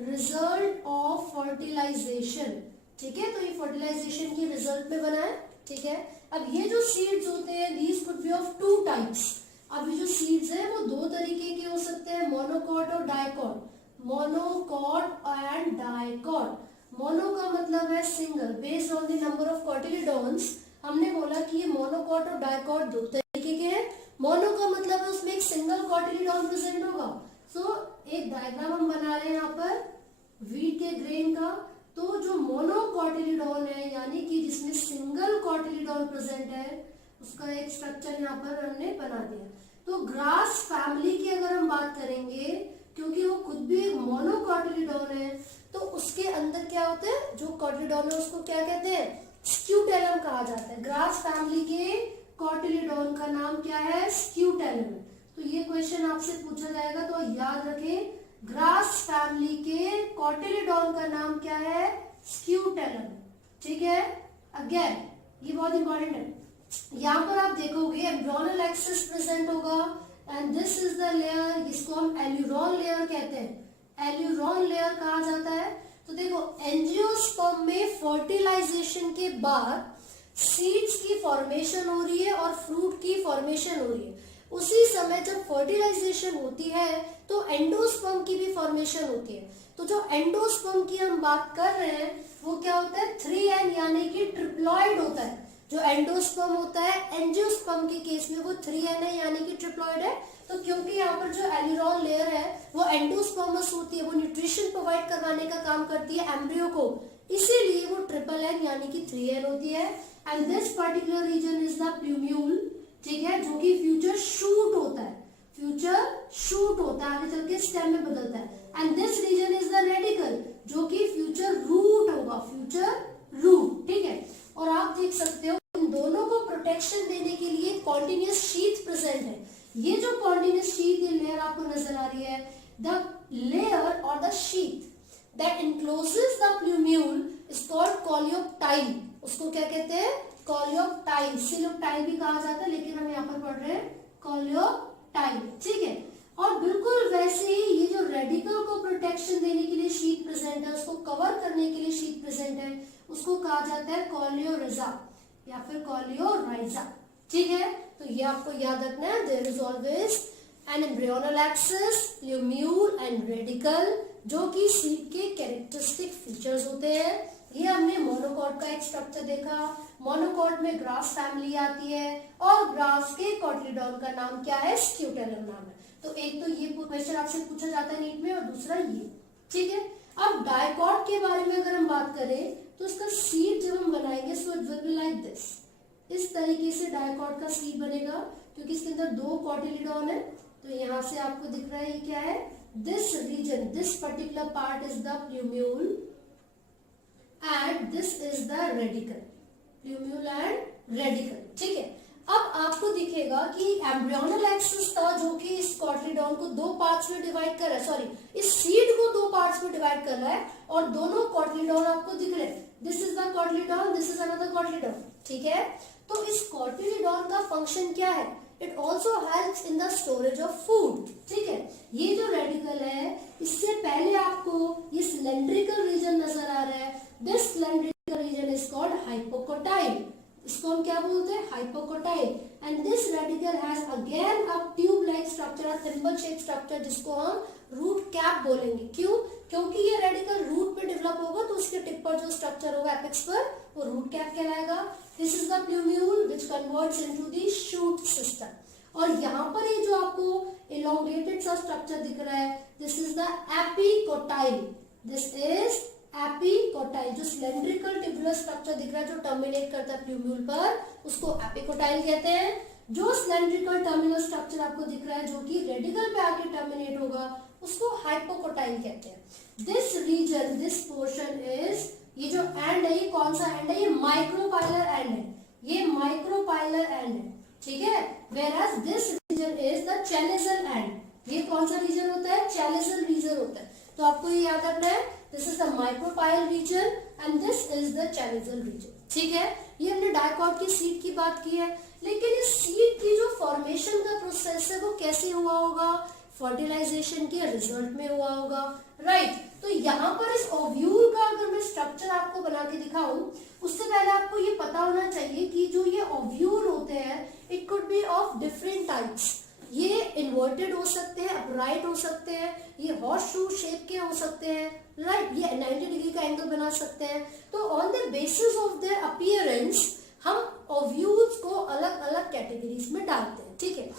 result of fertilisation, ठीक है। तो ये फर्टिलाइजेशन के रिजल्ट में बना है, ठीक है। अब ये जो सीड्स होते हैं, these could be of 2 types। अब ये जो सीड्स हैं वो दो तरीके के हो सकते हैं, मोनोकॉट और dicot, monocot and dicot. Mono का मतलब है single, based on the number of cotyledons. हमने बोला कि ये मोनोकॉट और डाइकॉट दो तरीके के हैं। मोनो का मतलब है उसमें एक सिंगल कॉटिलिडॉन प्रेजेंट होगा। सो एक डायग्राम हम बना रहे हैं यहाँ पर वीट के ग्रेन का। तो जो मोनोकॉटिलिडॉन है, यानी कि जिसमें सिंगल कॉटिलिडॉन प्रेजेंट है, उसका एक स्ट्रक्चर यहाँ पर हमने बना दिया। तो ग्रास फैमिली की अगर हम बात करेंगे, क्योंकि वो खुद भी एक मोनोकॉटिलिडॉन है, तो उसके अंदर क्या होते हैं, जो कॉटिलीडॉन है उसको क्या कहते हैं, स्क्यूटेलम कहा जाता है। ग्रास फैमिली के कॉटिलीडॉन का नाम क्या है, स्क्यूटेलम। तो ये क्वेश्चन आपसे पूछा जाएगा, तो याद रखें ग्रास फैमिली के कॉटिलीडॉन का नाम क्या है, स्क्यूटेलम। ठीक है, अगेन ये बहुत इंपॉर्टेंट है। यहाँ पर आप देखोगे एम्ब्रियोनल एक्सिस प्रेजेंट होगा and this is the layer, इसको हम एल्यूरोन लेयर कहते हैं। एल्यूरोन लेयर कहा जाता है। तो देखो एंजियोस्पर्म में फर्टिलाइजेशन के बाद सीड्स की फॉर्मेशन हो रही है और फ्रूट की फॉर्मेशन हो रही है। उसी समय जब फर्टिलाइजेशन होती है तो एंडोस्पर्म की भी फॉर्मेशन होती है। तो जो एंडोस्पर्म की हम बात कर रहे हैं वो क्या होता है, 3N यानी कि ट्रिप्लॉइड होता है। जो एंडोस्पर्म होता है एंजियोस्पर्म के केस में वो 3N है यानी कि ट्रिप्लॉइड है। तो क्योंकि यहाँ पर जो एल्यूरोन लेयर है वो एंडोस्पर्मस होती है, वो न्यूट्रिशन प्रोवाइड करवाने का काम करती है एम्ब्रियो को, इसीलिए वो ट्रिपल N यानी कि 3N होती है। And this particular region is the plumule, ठीक है, जो कि फ्यूचर शूट होता है, फ्यूचर शूट होता है, आगे चल के स्टेम में बदलता है। And this region is the radicle, जो कि फ्यूचर रूट होगा, फ्यूचर रूट। ठीक है, और आप देख सकते हो इन दोनों को प्रोटेक्शन देने के लिए कॉन्टिन्यूस शीथ प्रेजेंट है। ये जो कॉन्टिन्यूस शीथ, ये लेयर आपको नजर आ रही है, द लेयर और the sheath that encloses the plumule is called coleoptile. उसको क्या कहते हैं, कॉलियोप्टाइल। सिलोप्टाइल भी कहा जाता है लेकिन हम यहाँ पर पढ़ रहे हैं कॉलियोप्टाइल। ठीक है, और बिल्कुल वैसे ही ये जो रेडिकल को प्रोटेक्शन देने के लिए शीट प्रेजेंट है, उसको कवर करने के लिए शीट प्रेजेंट है, उसको कहा जाता है कॉलियोरिजा या फिर कॉलियोराइजा। ठीक है, तो ये आपको याद रखना है। There is always an embryonal axis, plumule and radicle, जो कि सीड के कैरेक्टरिस्टिक फीचर्स होते हैं। ये हमने मोनोकॉट का एक स्ट्रक्चर देखा। मोनोकॉट में ग्रास फैमिली आती है और ग्रास के कॉटिलीडॉन का नाम क्या है, स्क्यूटेलम नाम है। तो एक तो ये क्वेश्चन आपसे पूछा जाता है नीट में, और दूसरा ये। ठीक है, अब डायकॉट के बारे में अगर हम बात करें तो इसका सीड जब हम बनाएंगे सो it will be like this. इस तरीके से डायकॉट का सीड बनेगा, क्योंकि इसके अंदर 2 कॉटिलीडॉन है। तो यहाँ से आपको दिख रहा है ये क्या है, this region, this particular part is the plumule and this is the radicle, plumule and radicle. ठीक है, अब आपको दिखेगा कि एम्ब्रियोनल एक्सिस था जो कि इस कॉटिलीडॉन को 2 पार्ट्स में डिवाइड कर रहा है, सॉरी इस सीड को 2 पार्ट्स में डिवाइड कर रहा है, और दोनों कॉटिलीडॉन आपको दिख रहे हैं। This is the cotyledon, this is another cotyledon. ठीक है, तो इस कॉटिलीडॉन का फंक्शन क्या है, it also helps in the storage of food. ठीक है, ये जो रेडिकल है, इससे पहले आपको ये सिलेंड्रिकल रीजन नजर आ रहा है। This cylindrical region is called hypocotyl. इसको हम क्या बोलते हैं, hypocotyl. And this radicle has again a tube like structure, a thimble shape structure, जिसको हम रूट कैप बोलेंगे। क्यों, क्योंकि ये रेडिकल रूट पे डेवलप होगा तो उसके टिप पर जो स्ट्रक्चर होगा एपेक्स पर, वो रूट कैप कहलाएगा। This is the plumule which converts into the shoot system. और यहाँ पर ये जो आपको इलोंगेटेड सा स्ट्रक्चर दिख रहा है, this is the epicotyl. This is epicotyl. जो सिलेंड्रिकल ट्यूबुलर स्ट्रक्चर दिख रहा है जो टर्मिनेट करता है प्लूम्यूल पर, उसको एपिकोटाइल कहते हैं। जो सिलेंड्रिकल टर्मिनल स्ट्रक्चर आपको दिख रहा है जो कि रेडिकल पे आके टर्मिनेट होगा, उसको हाइपोकोटाइल कहते हैं। This region, this portion is, ये जो एंड है, ये कौन सा एंड है, ये माइक्रोपाइलर एंड है, ये माइक्रोपाइलर एंड है। ठीक है, whereas this region is the chalical end. ये कौन सा रीजन होता है, chalical रीजन होता है। तो आपको ये याद रखना है, this is the micropyle region and this is the chalical region. ठीक है, ये हमने डायकॉट की सीड की बात की है, लेकिन इस सीड की जो फॉर्मेशन का प्रोसेस है वो कैसे हुआ होगा, फर्टिलाइजेशन के रिजल्ट में हुआ होगा, राइट। तो यहाँ पर इस ओव्यूल का अगर मैं स्ट्रक्चर आपको बना के दिखाऊं, उससे पहले आपको ये पता होना चाहिए कि जो ये ओव्यूल होते हैं, it could be of different types. ये इन्वर्टेड हो सकते हैं, अपराइट हो सकते हैं, ये हॉर्स शू शेप के हो सकते हैं, राइट, ये 90 डिग्री का एंगल बना सकते हैं। तो on the basis of their appearance हम ओव्यूल्स को अलग अलग कैटेगरीज में डालते हैं। ठीक है,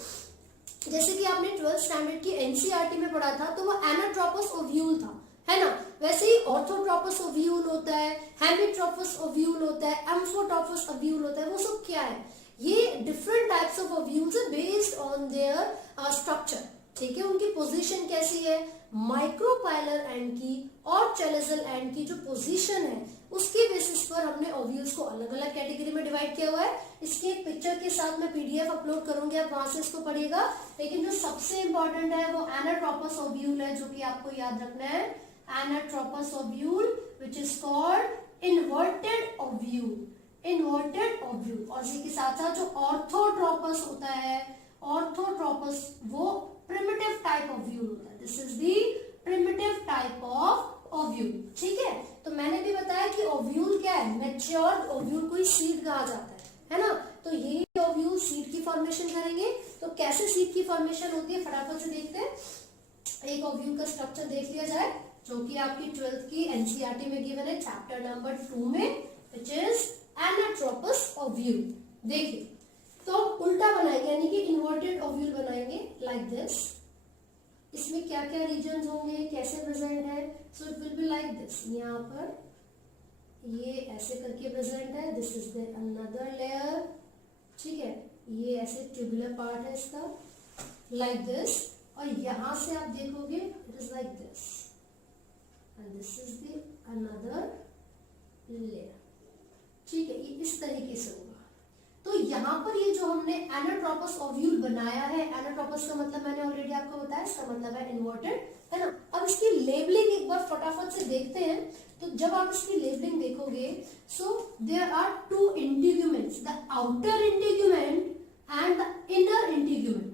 जैसे कि आपने 12th स्टैंडर्ड की एनसीईआरटी में पढ़ा था, तो वो एनाट्रोपस ओव्यूल था, है ना। वैसे ही ऑर्थोट्रोपस ओव्यूल होता है, हेमिट्रोपस ओव्यूल होता है, एम्फोट्रोपस ओव्यूल होता है। वो सब क्या है, ये डिफरेंट टाइप्स ऑफ ओव्यूल्स है बेस्ड ऑन देयर स्ट्रक्चर। ठीक है, उनकी पोजीशन कैसी है, माइक्रोपाइलर एंड की और चैलेजल एंड की जो पोजीशन है उसके बेसिस पर हमने ओव्यूल्स को अलग अलग कैटेगरी में डिवाइड किया हुआ है। इसकी एक पिक्चर के साथ मैं पीडीएफ अपलोड करूंगी, आप वहां से इसको पढ़िएगा। लेकिन जो सबसे इंपॉर्टेंट है वो एनाट्रोपस ओव्यूल है, जो कि आपको याद रखना है। Anatropous ovule which is called inverted ovule, inverted ovule. और इसी के साथ साथ जो ऑर्थोट्रोपस होता है, ऑर्थोट्रोपस वो प्रिमिटिव टाइप ओव्यूल होता है। This is the primitive type of ovule. ठीक है, तो मैंने भी बताया कि ओव्यूल क्या है, मैच्योर ओव्यूल को ही सीड कहा जाता है ना। तो यही ओव्यूल सीड की फॉर्मेशन करेंगे। तो कैसे सीड की फॉर्मेशन होती है फटाफट से देखते हैं। एक ओव्यूल का स्ट्रक्चर देख लिया जाए, जो कि आपकी 12th की एनसीईआरटी में गिवन है चैप्टर नंबर 2 में, विच इज एनाट्रोपस ओव्यूल। देखिए, तो उल्टा बनाएंगे, यानी कि इन्वर्टेड ओव्यूल बनाएंगे लाइक दिस। इसमें क्या क्या रीजन होंगे, कैसे प्रेजेंट है, so it will be like this. यहाँ पर ये ऐसे करके प्रेजेंट है, this is the another layer. ठीक है, ये ऐसे ट्यूबुलर पार्ट है इसका, लाइक दिस। और यहां से आप देखोगे it is like this and this is the another layer. ठीक है, ये इस तरीके से होगा। तो यहाँ पर ये जो हमने एनाट्रोपस ओव्यूल बनाया है, एनाट्रोपस का मतलब मैंने ऑलरेडी आपको बताया, इसका मतलब है इन्वर्टेड, है ना। अब इसकी लेबलिंग एक बार फटाफट से देखते हैं। तो जब आप इसकी लेबलिंग देखोगे, so there are two integuments, the outer integument and the inner integument,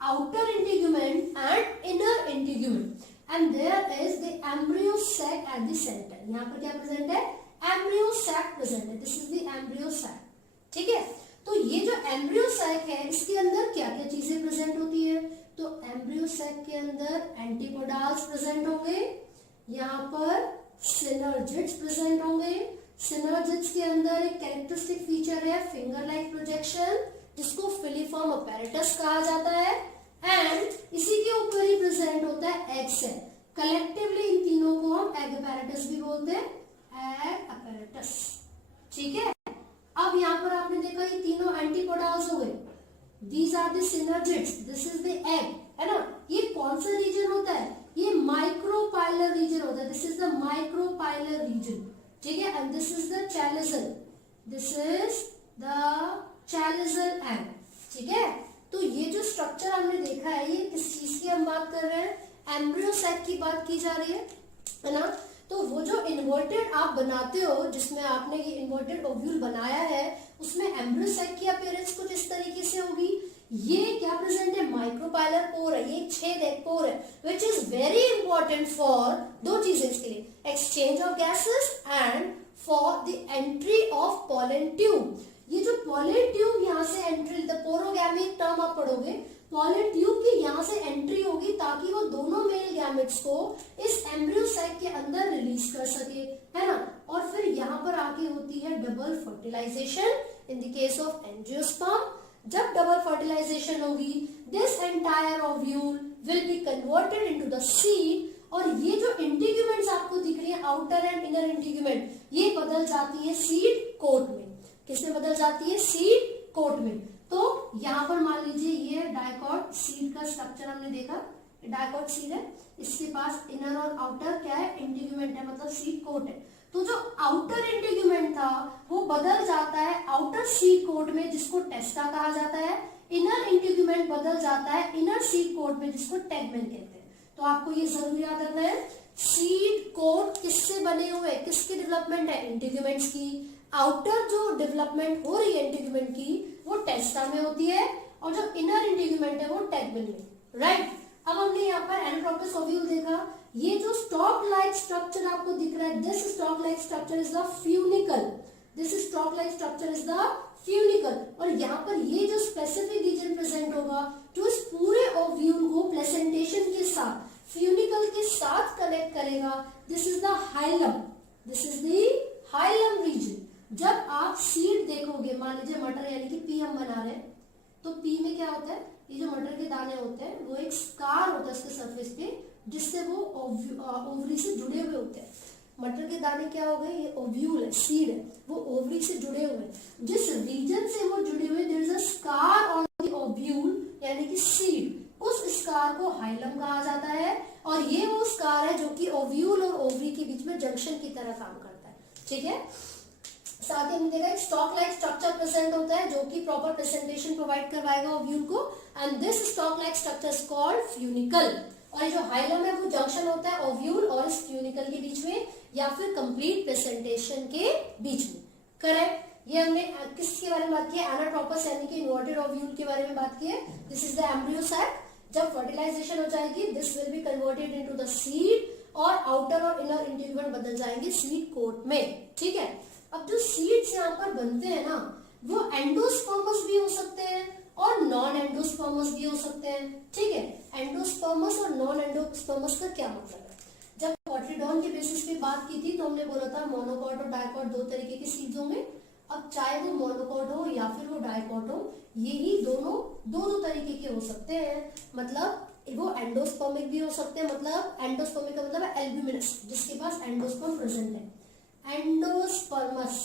outer integument and inner integument, and there is the embryo sac at the centre. यहाँ पर क्या प्रेजेंट है, एम्ब्रियो सैक प्रेजेंट है, this is the embryo sac. ठीक है, तो ये जो एम्ब्रियो सैक है इसके अंदर क्या क्या चीजें प्रेजेंट होती है। तो एम्ब्रियो सैक के अंदर एंटीपोडाल्स प्रेजेंट होंगे, यहाँ पर सिनर्जिड्स प्रेजेंट होंगे। सिनर्जिड्स के अंदर एक कैरेक्टरिस्टिक फीचर है फिंगर लाइक प्रोजेक्शन, जिसको फिलीफॉर्म अपैरेटस कहा जाता है। एंड इसी के ऊपर ही प्रेजेंट होता है एग सेल। कलेक्टिवली इन तीनों को हम एग अपैरेटस भी बोलते हैं, एग अपैरेटस। ठीक है, अब यहाँ पर आपने देखा ये तीनों एंटीपोडाल्स हो गए, these are the synergids, this is the egg, है ना। ये कौन सा रीजन होता है, ये माइक्रोपाइलर रीजन होता है, this is the micropylar region. ठीक है, and this is the chalazal, this is the chalazal egg. ठीक है, तो ये जो स्ट्रक्चर हमने देखा है, ये किस चीज की हम बात कर रहे हैं, एम्ब्रियो सैक की बात की जा रही है ना। तो वो जो इन्वर्टेड आप बनाते हो, जिसमें आपने ये इन्वर्टेड ओव्यूल बनाया है, उसमें एम्ब्रियो सैक की अपीयरेंस कुछ इस तरीके से होगी। ये क्या प्रेजेंट है, माइक्रोपाइलर पोर है, ये छेद है, पोर है, which is very important for दो चीजें इसके लिए, exchange of gases and for the entry of pollen tube. ये जो पॉलन ट्यूब यहाँ से एंट्री, द पोरोगैमी टर्म आप पढ़ोगे, पॉलन ट्यूब की यहाँ से एंट्री होगी ताकि वो दोनों मेल गैमेट्स को इस एम्ब्रियो सैक के अंदर रिलीज कर सके, है ना। और फिर यहाँ पर आके होती है double fertilisation in the case of angiosperm. जब डबल फर्टिलाइजेशन होगी, this entire ovule will be converted into the seed. और ये जो इंटीग्यूमेंट्स आपको दिख रही है, आउटर एंड इनर इंटीग्यूमेंट, ये बदल जाती है सीड कोट में। किसमें बदल जाती है, सीड कोट में। तो यहाँ पर मान लीजिए ये डाइकॉट सीड का स्ट्रक्चर हमने देखा, डाइकॉट सीड है, इसके पास इनर और आउटर क्या है, इंटीग्यूमेंट है, मतलब सीड कोट है। तो जो आउटर इंटीग्यूमेंट था वो बदल जाता है आउटर सीड कोट में, जिसको टेस्टा कहा जाता है। इनर इंटीग्यूमेंट बदल जाता है इनर सीड कोट में, जिसको टेगमेन कहते हैं। तो आपको ये जरूर याद रखना है, सीड कोट किससे बने हुए, किसकी डेवलपमेंट है, इंटीग्यूमेंट्स की। आउटर जो डेवलपमेंट हो रही है इंटीग्यूमेंट की, वो टेस्टा में होती है, और जो इनर इंटीग्यूमेंट है वो टेगमेन में, राइट। अब हमने यहाँ पर एनाट्रोपस ओव्यूल देखा। ये जो स्टॉक लाइक स्ट्रक्चर आपको दिख रहा है, this stock like structure is the funicle, this stock like structure is the funicle. और यहाँ पर ये जो स्पेसिफिक रीजन प्रेजेंट होगा, जो इस पूरे ओव्यूल को प्लेसेंटेशन के साथ, फ्यूनिकल के साथ कनेक्ट करेगा, this is the hilum, this is the hilum region. जब आप सीड देखोगे, मान लीजिए मटर यानी कि पी हम बना रहे हैं, तो पी में क्या होता है, ये जो मटर के दाने होते हैं वो एक स्कार होता है उसके सरफेस पे, जिससे वो ओवरी से जुड़े हुए होते हैं। मटर के दाने क्या हो गए, ये ओव्यूल है, सीड है, वो ओवरी से जुड़े हुए हैं। जिस रीजन से वो जुड़े हुए, there is a scar on the ovule यानी कि सीड, उस स्कार को हाइलम कहा जाता है, और ये वो स्कार है जो कि ओव्यूल और ओवरी के बीच में जंक्शन की तरह काम करता है। ठीक है, साथ ही हमने देखा एक स्टॉक लाइक स्ट्रक्चर प्रेजेंट होता है जो कि प्रॉपर प्रेजेंटेशन प्रोवाइड करवाएगा ओव्यूल को, and this stock like structure is called funicle. और ये जो हाइलम है वो जंक्शन होता है ओव्यूल और इस फ्यूनिकल के बीच में, या फिर कंप्लीट प्रेजेंटेशन के बीच में। करेक्ट, ये हमने किसके बारे में बात की है, एनाट्रोपस यानी कि इन्वर्टेड ओव्यूल के बारे में बात की है। This is the embryo sac. जब फर्टिलाइजेशन हो जाएगी this will be converted into the seed, और आउटर और इनर इंटीग्यूमेंट बदल जाएंगे सीड कोट में। ठीक है, अब जो सीड्स यहाँ पर बनते हैं ना, वो एंडोस्पर्मस भी हो सकते हैं और नॉन एंडोस्पर्मस भी हो सकते हैं। ठीक है, एंडोस्पर्मस और नॉन एंडोस्पर्मस का क्या मतलब है? जब कॉट्रीडॉन के बेसिस पे बात की थी तो हमने बोला था मोनोकॉट और डाइकॉट दो तरीके के सीड्स होंगे। अब चाहे वो मोनोकॉट हो या फिर वो डाइकॉट हो, यही दोनों दो तरीके के हो सकते हैं। मतलब वो एंडोस्पर्मिक भी हो सकते हैं, मतलब एंडोस्पर्मिक का मतलब है एल्ब्यूमिनस, जिसके पास एंडोस्पर्म प्रेजेंट है। एंडोस्पर्मस,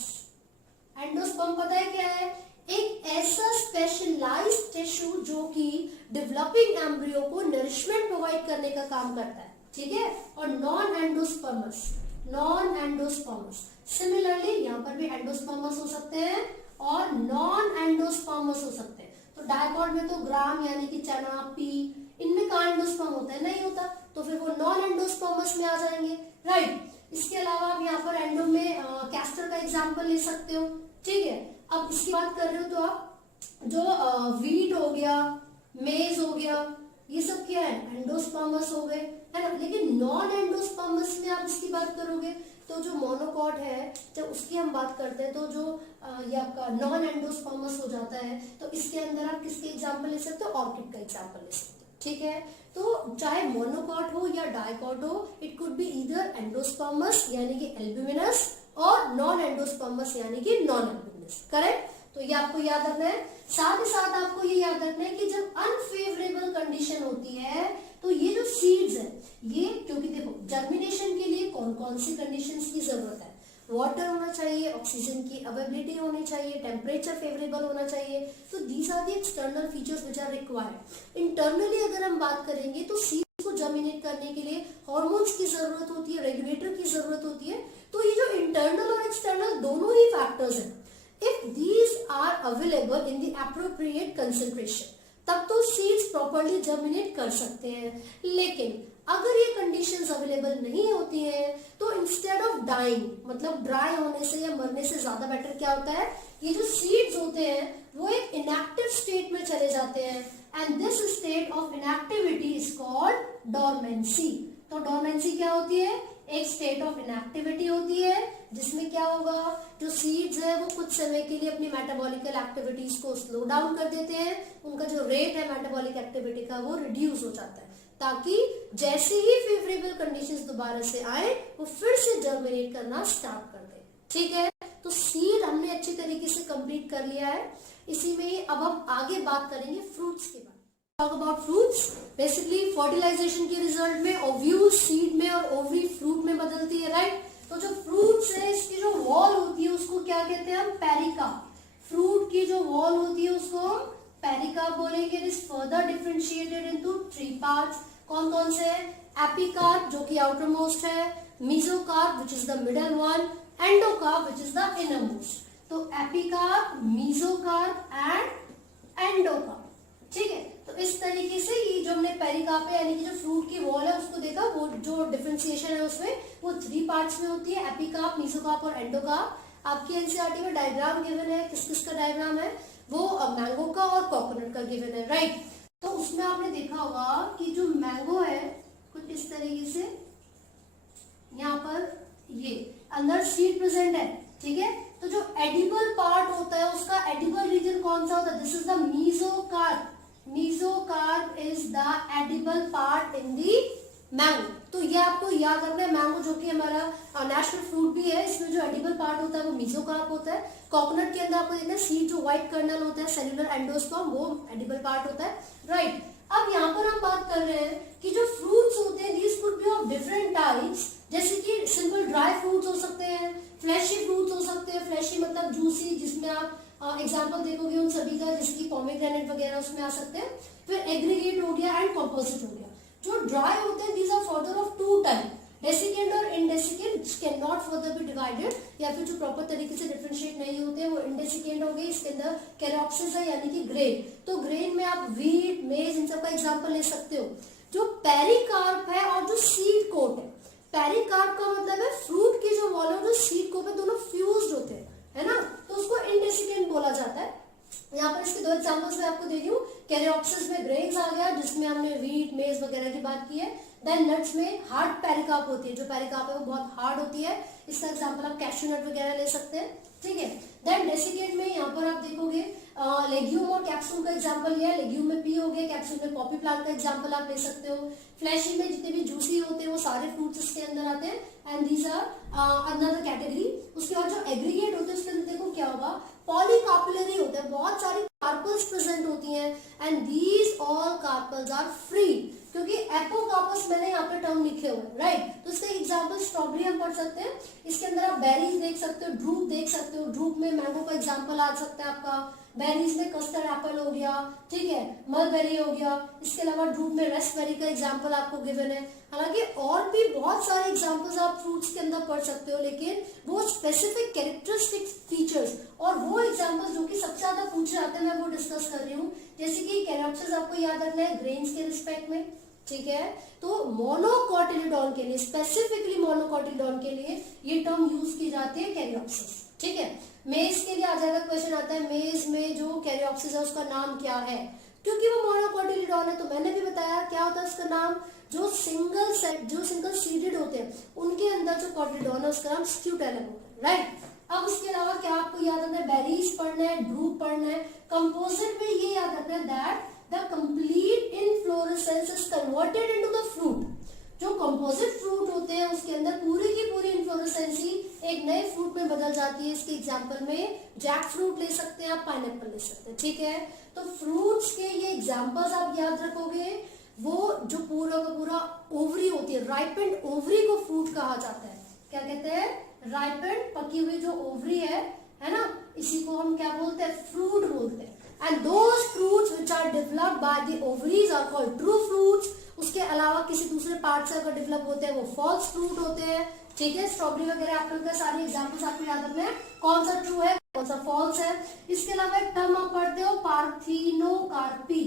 एंडोस्पर्म पता है क्या है? एक ऐसा स्पेशलाइज्ड टिश्यू जो कि डेवलपिंग एम्ब्रियो को नरिशमेंट प्रोवाइड करने का काम करता है। ठीक है, और non endosperms, non endosperms similarly यहाँ पर भी एंडोस्पर्मस हो सकते हैं और नॉन एंडोस्पर्मस हो सकते हैं। तो डाइकॉट में तो ग्राम यानी कि चना, पी, इनमें कहाँ एंडोस्पर्म होता है? नहीं होता, तो फिर वो नॉन एंडोस्पर्मस में आ जाएंगे। राइट, इसके अलावा आप यहाँ पर एंडो में कैस्टर का एग्जांपल ले सकते हो। ठीक है, अब इसकी बात कर रहे हो तो आप जो वीट हो गया, मेज हो गया, ये सब क्या है? एंडोस्पर्मस हो गए, है ना। लेकिन नॉन एंडोस्पर्मस में आप इसकी बात करोगे तो जो मोनोकॉट है, जब उसकी हम बात करते हैं तो जो ये आपका नॉन एंडोस्पर्मस हो जाता है, तो इसके अंदर आप किसके एग्जांपल ले सकते हो? ऑर्किड का एग्जांपल ले सकते हो। ठीक है, तो चाहे मोनोकॉट हो या डाइकॉट हो, it could be either endosperms यानी कि एल्ब्यूमिनस और नॉन एंडोस्पर्मस यानी कि नॉन एल्ब्यूमिनस। करेक्ट, तो ये आपको याद रखना है। साथ ही साथ आपको ये याद रखना है कि जब अनफेवरेबल कंडीशन होती है तो ये जो सीड्स है, ये क्योंकि देखो जर्मिनेशन के लिए कौन कौन सी कंडीशंस की जरूरत है? वाटर होना चाहिए, ऑक्सीजन की अवेलेबिलिटी होनी चाहिए, टेम्परेचर फेवरेबल होना चाहिए। तो these are the external features which are required. Internally अगर हम बात करेंगे तो सीड्स को जर्मिनेट करने के लिए हार्मोन्स की जरूरत होती है, रेगुलेटर की जरूरत होती है। तो ये जो इंटरनल और एक्सटर्नल दोनों ही फैक्टर्स हैं, if these are available in the appropriate concentration, तब तो सीड्स प्रॉपर्ली जर्मिनेट कर सकते हैं। लेकिन अगर ये कंडीशंस अवेलेबल नहीं होती हैं तो इंस्टेड ऑफ डाइंग, मतलब ड्राई होने से या मरने से ज्यादा बेटर क्या होता है, ये जो सीड्स होते हैं वो एक इनएक्टिव स्टेट में चले जाते हैं, and this state of inactivity is called dormancy. तो डोरमेंसी क्या होती है? एक स्टेट ऑफ इनएक्टिविटी होती है जिसमें क्या होगा, जो सीड्स है वो कुछ समय के लिए अपनी मेटाबॉलिकल एक्टिविटीज को स्लो डाउन कर देते हैं, उनका जो रेट है मेटाबॉलिक एक्टिविटी का वो रिड्यूस हो जाता है, ताकि जैसे ही फेवरेबल कंडीशंस दोबारा से आए वो फिर से जर्मिनेट करना स्टार्ट कर दे। ठीक है, तो सीड हमने अच्छी तरीके से कंप्लीट कर लिया है। इसी में अब हम आगे बात करेंगे फ्रूट्स के बारे में। Talk about fruits, basically fertilisation के रिजल्ट में ओव्यूल सीड में और ओवरी फ्रूट में बदलती है। राइट, तो जो फ्रूट्स है इसकी जो वॉल होती है उसको क्या कहते हैं हम? पेरिकार्प। फ्रूट की जो वॉल होती है उसको हम पेरिकार्प बोलेंगे। It is further differentiated into 3 parts. कौन कौन से? एपिकार्प जो कि आउटर मोस्ट है, mesocarp which is the middle one, endocarp which is the inner most. तो एपिकार्प, मेसोकार्प एंड एंडोकार्प। ठीक है, तो इस तरीके से ये जो हमने पेरिकार्प है यानी कि जो फ्रूट की वॉल है उसको देखा, वो जो डिफरेंशिएशन है उसमें वो 3 पार्ट्स में होती है, एपिकार्प, मेसोकार्प और एंडोकार्प। आपकी एनसीईआरटी में डायग्राम गिवन है, किस किस का डायग्राम है? वो मैंगो का और कोकोनट का गिवन है। राइट, तो उसमें आपने देखा होगा कि जो मैंगो है कुछ इस तरीके से, यहाँ पर ये अंदर सीड प्रेजेंट है। ठीक है, तो जो एडिबल पार्ट होता है उसका एडिबल रीजन कौन सा होता है? This is the mesocarp. Mesocarp is the edible part in the mango. तो ये आपको याद रखना है, मैंगो जो कि हमारा नेशनल फ्रूट भी है, इसमें जो एडिबल पार्ट होता है वो मेसोकार्प होता है। कोकोनट के अंदर आपको देखना है सीड जो व्हाइट कर्नल होता है, सेल्यूलर एंडोस्पर्म, वो एडिबल पार्ट होता है। राइट, अब यहाँ पर हम बात कर रहे हैं कि जो फ्रूट्स होते हैं these could be of different types, जैसे कि सिंपल ड्राई फ्रूट्स हो सकते हैं, फ्लैशी फ्रूट्स हो सकते हैं। फ्लैशी मतलब मतलब जूसी, जिसमें आप एग्जांपल देखोगे उन सभी का, जैसे कि पोमेग्रेनेट वगैरह उसमें आ सकते हैं। फिर एग्रीगेट हो गया एंड कंपोजिट हो गया। जो ड्राई होते हैं these are further of two type, dehiscent और indehiscent, can not further be divided, या फिर जो प्रॉपर तरीके से डिफरेंशिएट नहीं होते वो इनडेसिकेंट हो गए। इसके अंदर कैरोप्सिस है यानी कि ग्रेन, तो ग्रेन में आप व्हीट, मेज, इन सब का एग्जांपल ले सकते हो। जो पेरिकार्प है और जो सीड कोट है, पेरिकार्प का मतलब है फ्रूट की जो वॉल और जो सीड कोट है दोनों फ्यूज्ड होते हैं, है ना, तो उसको इनडेसिकेंट बोला जाता है। यहाँ पर इसके दो एग्जांपल्स मैं आपको दे रही हूँ। कैरियोप्सिस में ग्रेन्स आ गया, जिसमें हमने व्हीट, मेज वगैरह की बात की है। देन नट्स में हार्ड पेरिकार्प होती है, जो पेरिकार्प है वो बहुत हार्ड होती है, इसका एग्जांपल आप कैश्यू नट वगैरह ले सकते हैं, ठीक है। देन डेसिकेट में यहाँ पर आप देखोगे लेग्यूम और कैप्सूल का एग्जांपल लिया है, लेग्यूम में पी हो गया, कैप्सूल में पॉपी प्लांट का एग्जांपल आप ले सकते हो। फ्लैशी में जितने भी जूसी होते हैं वो सारे फ्रूट्स इसके अंदर आते हैं, and these are another category. उसके बाद जो एग्रीगेट होते हैं उसके अंदर देखो क्या होगा, पॉलीकार्पुलरी होते हैं, बहुत सारी कार्पल्स प्रेजेंट होती हैं, and these all carpels are free, क्योंकि एपोकार्पस मैंने यहाँ पे टर्म लिखे हुए, राइट। तो इसका एग्जांपल स्ट्रॉबेरी हम पढ़ सकते हैं। इसके अंदर आप बेरीज देख सकते हो, ड्रूप देख सकते हो, ड्रूप में मैंगो का एग्जांपल आ सकता है आपका, बेरीज में कस्टर्ड एप्पल हो गया, ठीक है, मलबेरी हो गया। इसके अलावा ड्रूप में रेस्पबेरी का एग्जांपल आपको गिवन है। हालांकि और भी बहुत सारे एग्जांपल्स आप फ्रूट्स के अंदर पढ़ सकते हो, लेकिन वो स्पेसिफिक कैरेक्टरिस्टिक फीचर्स और वो एग्जांपल्स जो कि सबसे ज्यादा पूछे जाते हैं मैं वो डिस्कस कर रही हूँ। जैसे कि कैरोप्सिस आपको याद रखना है ग्रेन्स के रिस्पेक्ट में, ठीक है। तो मोनोकोटिलिडॉन के लिए, स्पेसिफिकली मोनोकोटिलिडॉन के लिए ये टर्म यूज की जाती है कैरियोप्सिस, ठीक है। मेज के लिए आ जाएगा, क्वेश्चन आता है मेज में जो कैरियोप्सिस है उसका नाम क्या है, क्योंकि वो मोनोकोटिलिडॉन है। तो मैंने भी बताया क्या होता है उसका नाम, जो सिंगल सीडेड होते हैं उनके अंदर जो कोटिलिडॉन है उसका नाम स्क्यूटेलम होता है, राइट। अब उसके अलावा क्या आपको याद रखना है, बेरीज पढ़ना है, ड्रूप पढ़ना है। कंपोजिट में ये याद रखना है that the complete inflorescence is converted into the fruit। जो कंपोजिट फ्रूट होते हैं उसके अंदर पूरी की पूरी इन्फ्लोरेसेंस ही एक नए फ्रूट में बदल जाती है। इसके एग्जांपल में जैक फ्रूट ले सकते हैं आप, पाइनएप्पल ले सकते हैं, ठीक है। तो फ्रूट्स के ये एग्जांपल्स आप याद रखोगे। वो जो पूरा का पूरा ओवरी होती है, राइपेंड ओवरी को फ्रूट कहा जाता है। क्या कहते हैं, राइपेंड, पकी हुई जो ओवरी है ना, इसी को हम क्या बोलते हैं, फ्रूट बोलते हैं। And those fruits which are developed by the ovaries are called true fruits। उसके अलावा किसी दूसरे पार्ट से अगर डेवलप होते हैं वो फॉल्स फ्रूट होते हैं, ठीक है। स्ट्रॉबेरी वगैरह आप लोग का सारे एग्जांपल्स आपको याद रखना है, कौन सा ट्रू है कौन सा फॉल्स है। इसके अलावा एक टर्म आप पढ़ते हो पार्थिनोकार्पी।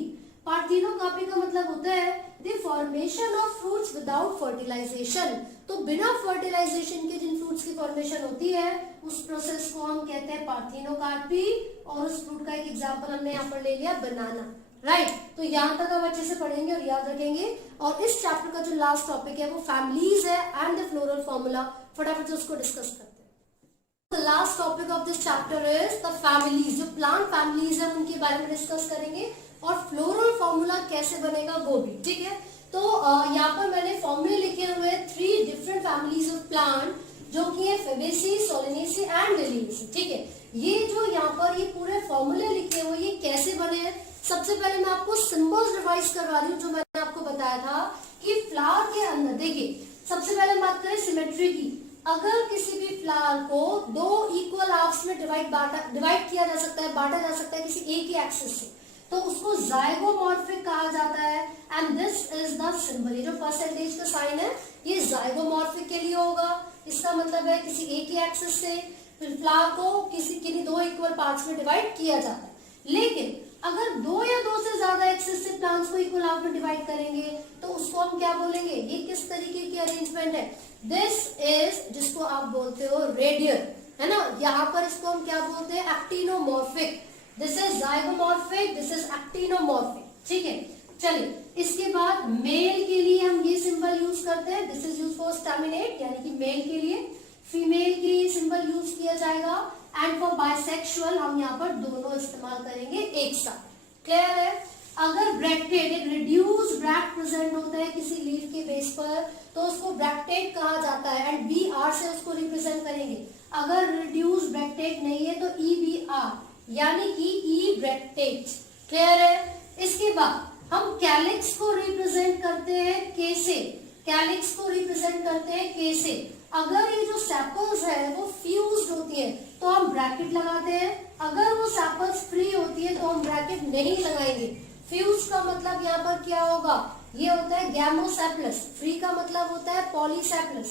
पार्थिनोकार्पी का मतलब होता है the formation of fruits without fertilisation. तो बिना फर्टिलाइजेशन के जिन फ्रूट्स की फॉर्मेशन होती है उस प्रोसेस को हम कहते हैं पार्थिनोकार्पी। और उस फ्रूट का एक एग्जांपल हमने यहाँ पर ले लिया बनाना, राइट। तो यहाँ तक आप अच्छे से पढ़ेंगे और याद रखेंगे। और इस चैप्टर का जो लास्ट टॉपिक है वो फैमिलीज है एंड द फ्लोरल फॉर्मूला, फटाफट से उसको डिस्कस करते हैं। The last topic of this chapter is the families। जो प्लांट फैमिलीज है उनके बारे में डिस्कस करेंगे और फ्लोरल फॉर्मूला कैसे बनेगा वो भी, ठीक है। तो यहाँ पर मैंने फॉर्मूले लिखे हुए 3 डिफरेंट फैमिलीज ऑफ प्लांट, जो कि है फेबेसी, सोलेनेसी एंड लिलियेसी, ठीक है। ये जो यहाँ पर ये पूरे फॉर्मूले लिखे हुए ये कैसे बने हैं, सबसे पहले मैं आपको सिंबल्स रिवाइज करवा रही हूँ। जो मैंने आपको बताया था कि फ्लावर के अंदर, देखिए सबसे पहले बात करें सिमेट्री की। अगर किसी भी फ्लावर को 2 इक्वल हाफ्स में डिवाइड किया जा सकता है, बांटा जा सकता है किसी एक ही एक्सिस से, तो उसको जाइगोमॉर्फिक कहा जाता है। And this is the symbol. ये जो परसेंटेज का साइन है ये जाइगोमॉर्फिक के लिए होगा। इसका मतलब है किसी एक ही एक्सिस से फ्लावर को किसी 2 इक्वल पार्ट्स में डिवाइड किया जाता है। लेकिन अगर 2 या 2 से ज्यादा एक्सिस से प्लांट्स को इक्वल हाफ में डिवाइड करेंगे तो उसको हम क्या बोलेंगे, ये किस तरीके की अरेंजमेंट है, दिस इज, जिसको आप बोलते हो रेडियल, है ना। यहाँ पर इसको हम क्या बोलते हैं, actinomorphic. This is zygomorphic, this is actinomorphic, ठीक है। चलिए इसके बाद मेल के लिए हम ये सिंबल यूज करते हैं, this is use for staminate, यानी कि मेल के लिए। फीमेल के लिए सिंबल यूज किया जाएगा। एंड फॉर बाइसेक्सुअल हम यहाँ पर दोनों इस्तेमाल करेंगे एक साथ, क्लियर है। अगर ब्रैक्टेट, एक रिड्यूस ब्रैक्ट प्रेजेंट होता है किसी लीफ के बेस पर तो उसको ब्रैक्टेट कहा जाता है, एंड बी आर से उसको रिप्रेजेंट करेंगे। अगर रिड्यूस ब्रैक्टेट नहीं है तो ई बी आर, यानी कि ई ब्रैक्टेट, क्लियर है। इसके बाद हम कैलिक्स को रिप्रेजेंट करते हैं के से, कैलिक्स को रिप्रेजेंट करते हैं के से। अगर ये जो सेपल्स है वो फ्यूज्ड होती है तो हम ब्रैकेट ब्रैकेट लगाते हैं। अगर वो सेपल्स फ्री होती है तो हम ब्रैकेट नहीं लगाएंगे। फ्यूज का मतलब यहाँ पर क्या होगा, ये होता है गैमोसेप्लस। फ्री का मतलब होता है polysepalous.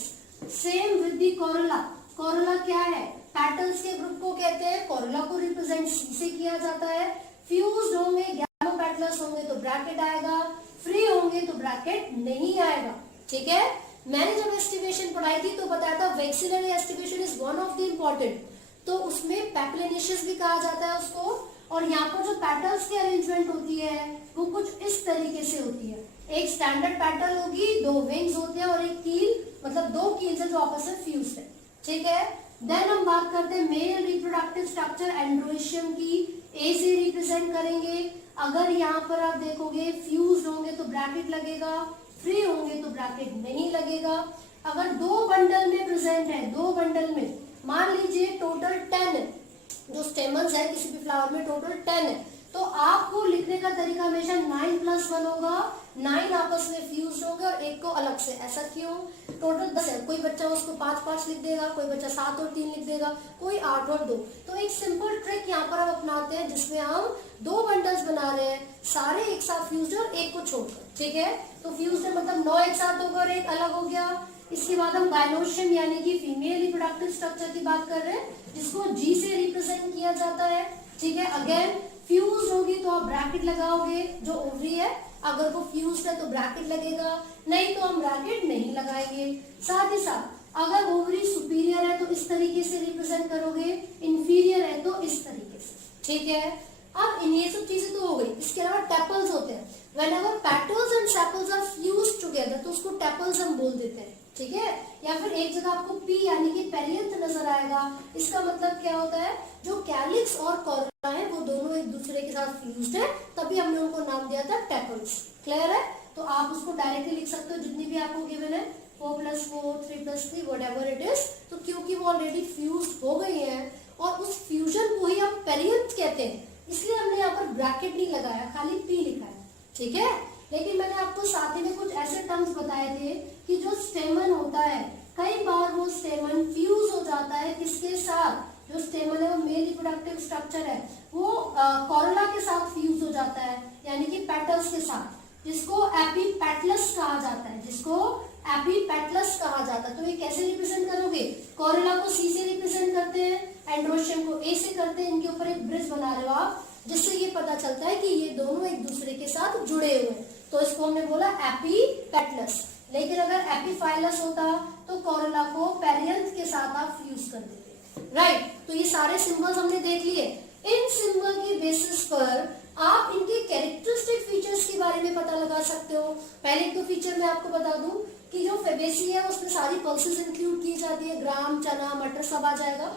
Same with the corolla. Corolla क्या है, पेटल्स के ग्रुप को कहते हैं। कोरोला को रिप्रेजेंट सी से किया जाता है। फ्यूज्ड होंगे, गैमोपेटलस होंगे तो ब्रैकेट आएगा, फ्री होंगे तो ब्रैकेट नहीं आएगा। ठीक है, मैंने जब एस्टिवेशन पढ़ाई थी तो बताया था वैक्सीलरी aestivation is one of the important. तो उसमें पैप्लिनेशियस भी कहा जाता है उसको। और यहाँ पर जो पेटल्स की अरेंजमेंट होती है वो कुछ इस तरीके से होती है। एक स्टैंडर्ड पेटल होगी, 2 विंग्स होते हैं और एक कील, मतलब 2 कील्स है जो आपस में फ्यूज्ड है। ठीक है, देन हम बात करते हैं मेल रिप्रोडक्टिव स्ट्रक्चर एंड्रोशियम की। ए से रिप्रेजेंट करेंगे। अगर यहाँ पर आप देखोगे फ्यूज्ड होंगे तो ब्रैकेट लगेगा, फ्री होंगे तो ब्रैकेट नहीं लगेगा। अगर 2 बंडल में प्रेजेंट है, 2 बंडल में मान लीजिए टोटल 10 है, जो स्टेमन्स है किसी भी फ्लावर में टोटल 10 है, तो आपको लिखने का तरीका हमेशा 9+1 होगा। 9 आपस में फ्यूज होंगे और 1 को अलग से। ऐसा क्यों, टोटल 10 है, कोई बच्चा उसको 5-5 लिख देगा, कोई बच्चा 7 और 3 लिख देगा, कोई 8 और 2। तो एक सिंपल ट्रिक यहाँ पर हम अपनाते हैं जिसमें हम 2 बंडल्स बना रहे हैं, सारे एक साथ फ्यूज और 1 को छोड़कर। ठीक है, तो फ्यूज मतलब 9 एक साथ होगा और 1 अलग हो गया। इसके बाद हम गायनोशियम यानी कि फीमेल रिप्रोडक्टिव स्ट्रक्चर की बात कर रहे हैं जिसको जी से रिप्रेजेंट किया जाता है। ठीक है, अगेन फ्यूज होगी तो आप ब्रैकेट लगाओगे, जो ओवरी है अगर वो फ्यूज है तो ब्रैकेट लगेगा, नहीं तो हम ब्रैकेट नहीं लगाएंगे। साथ ही साथ अगर ओवरी सुपीरियर है तो इस तरीके से रिप्रेजेंट करोगे, इंफीरियर है तो इस तरीके से। ठीक है, अब इन ये सब चीजें तो हो गई। इसके अलावा टेपल्स होते हैं। Whenever petals and sepals are fused together तो उसको टेपल्स हम बोल देते हैं। ठीक है, या फिर एक जगह आपको पी यानी कि पेरियंथ नजर आएगा। इसका मतलब क्या होता है, जो कैलिक्स और कोरोला है वो दोनों एक दूसरे के साथ फ्यूज्ड है, तभी हमने उनको नाम दिया था टेपल्स। क्लियर है, तो आप उसको डायरेक्टली लिख सकते हो जितनी भी आपको गिवन है, 4+4, 3+3 व्हाटएवर इट इज। तो क्योंकि वो ऑलरेडी फ्यूज हो गई है और उस फ्यूजन को ही हम पेरियंथ कहते हैं, इसलिए हमने यहाँ पर ब्रैकेट नहीं लगाया, खाली पी लिखा है। ठीक है, लेकिन मैंने आपको साथ ही में कुछ ऐसे टर्म्स बताए थे कि जो स्टेमन होता है कई बार वो स्टेमन फ्यूज हो जाता है किसके साथ, जो स्टेमन है वो मेल रिप्रोडक्टिव स्ट्रक्चर है वो कोरोला के साथ फ्यूज हो जाता है यानी कि पेटल्स के साथ, जिसको एपीपेटलस कहा जाता है, जिसको एपीपेटलस कहा जाता है। तो ये कैसे रिप्रेजेंट करोगे, कोरोला को सी से रिप्रेजेंट करते हैं, एंड्रोशियम को ए से करते हैं, इनके ऊपर एक ब्रिज बना रहे हो आप, जिससे ये पता चलता है कि ये दोनों एक दूसरे के साथ जुड़े हुए हैं, तो इसको हमने बोला एपीपेटलस। लेकिन अगर एपीफाइलस होता तो कोरोला को पेरियंथ के साथ आप फ्यूज कर देते। राइट, तो ये सारे सिंबल्स हमने देख लिए। इन सिंबल के बेसिस पर आप इनके कैरेक्टरिस्टिक फीचर्स के बारे में पता लगा सकते हो। पहले तो फीचर मैं आपको बता दूं कि जो फेबेसी है उसमें सारी पल्सेस इंक्लूड की जाती है, ग्राम, चना, मटर सब आ जाएगा।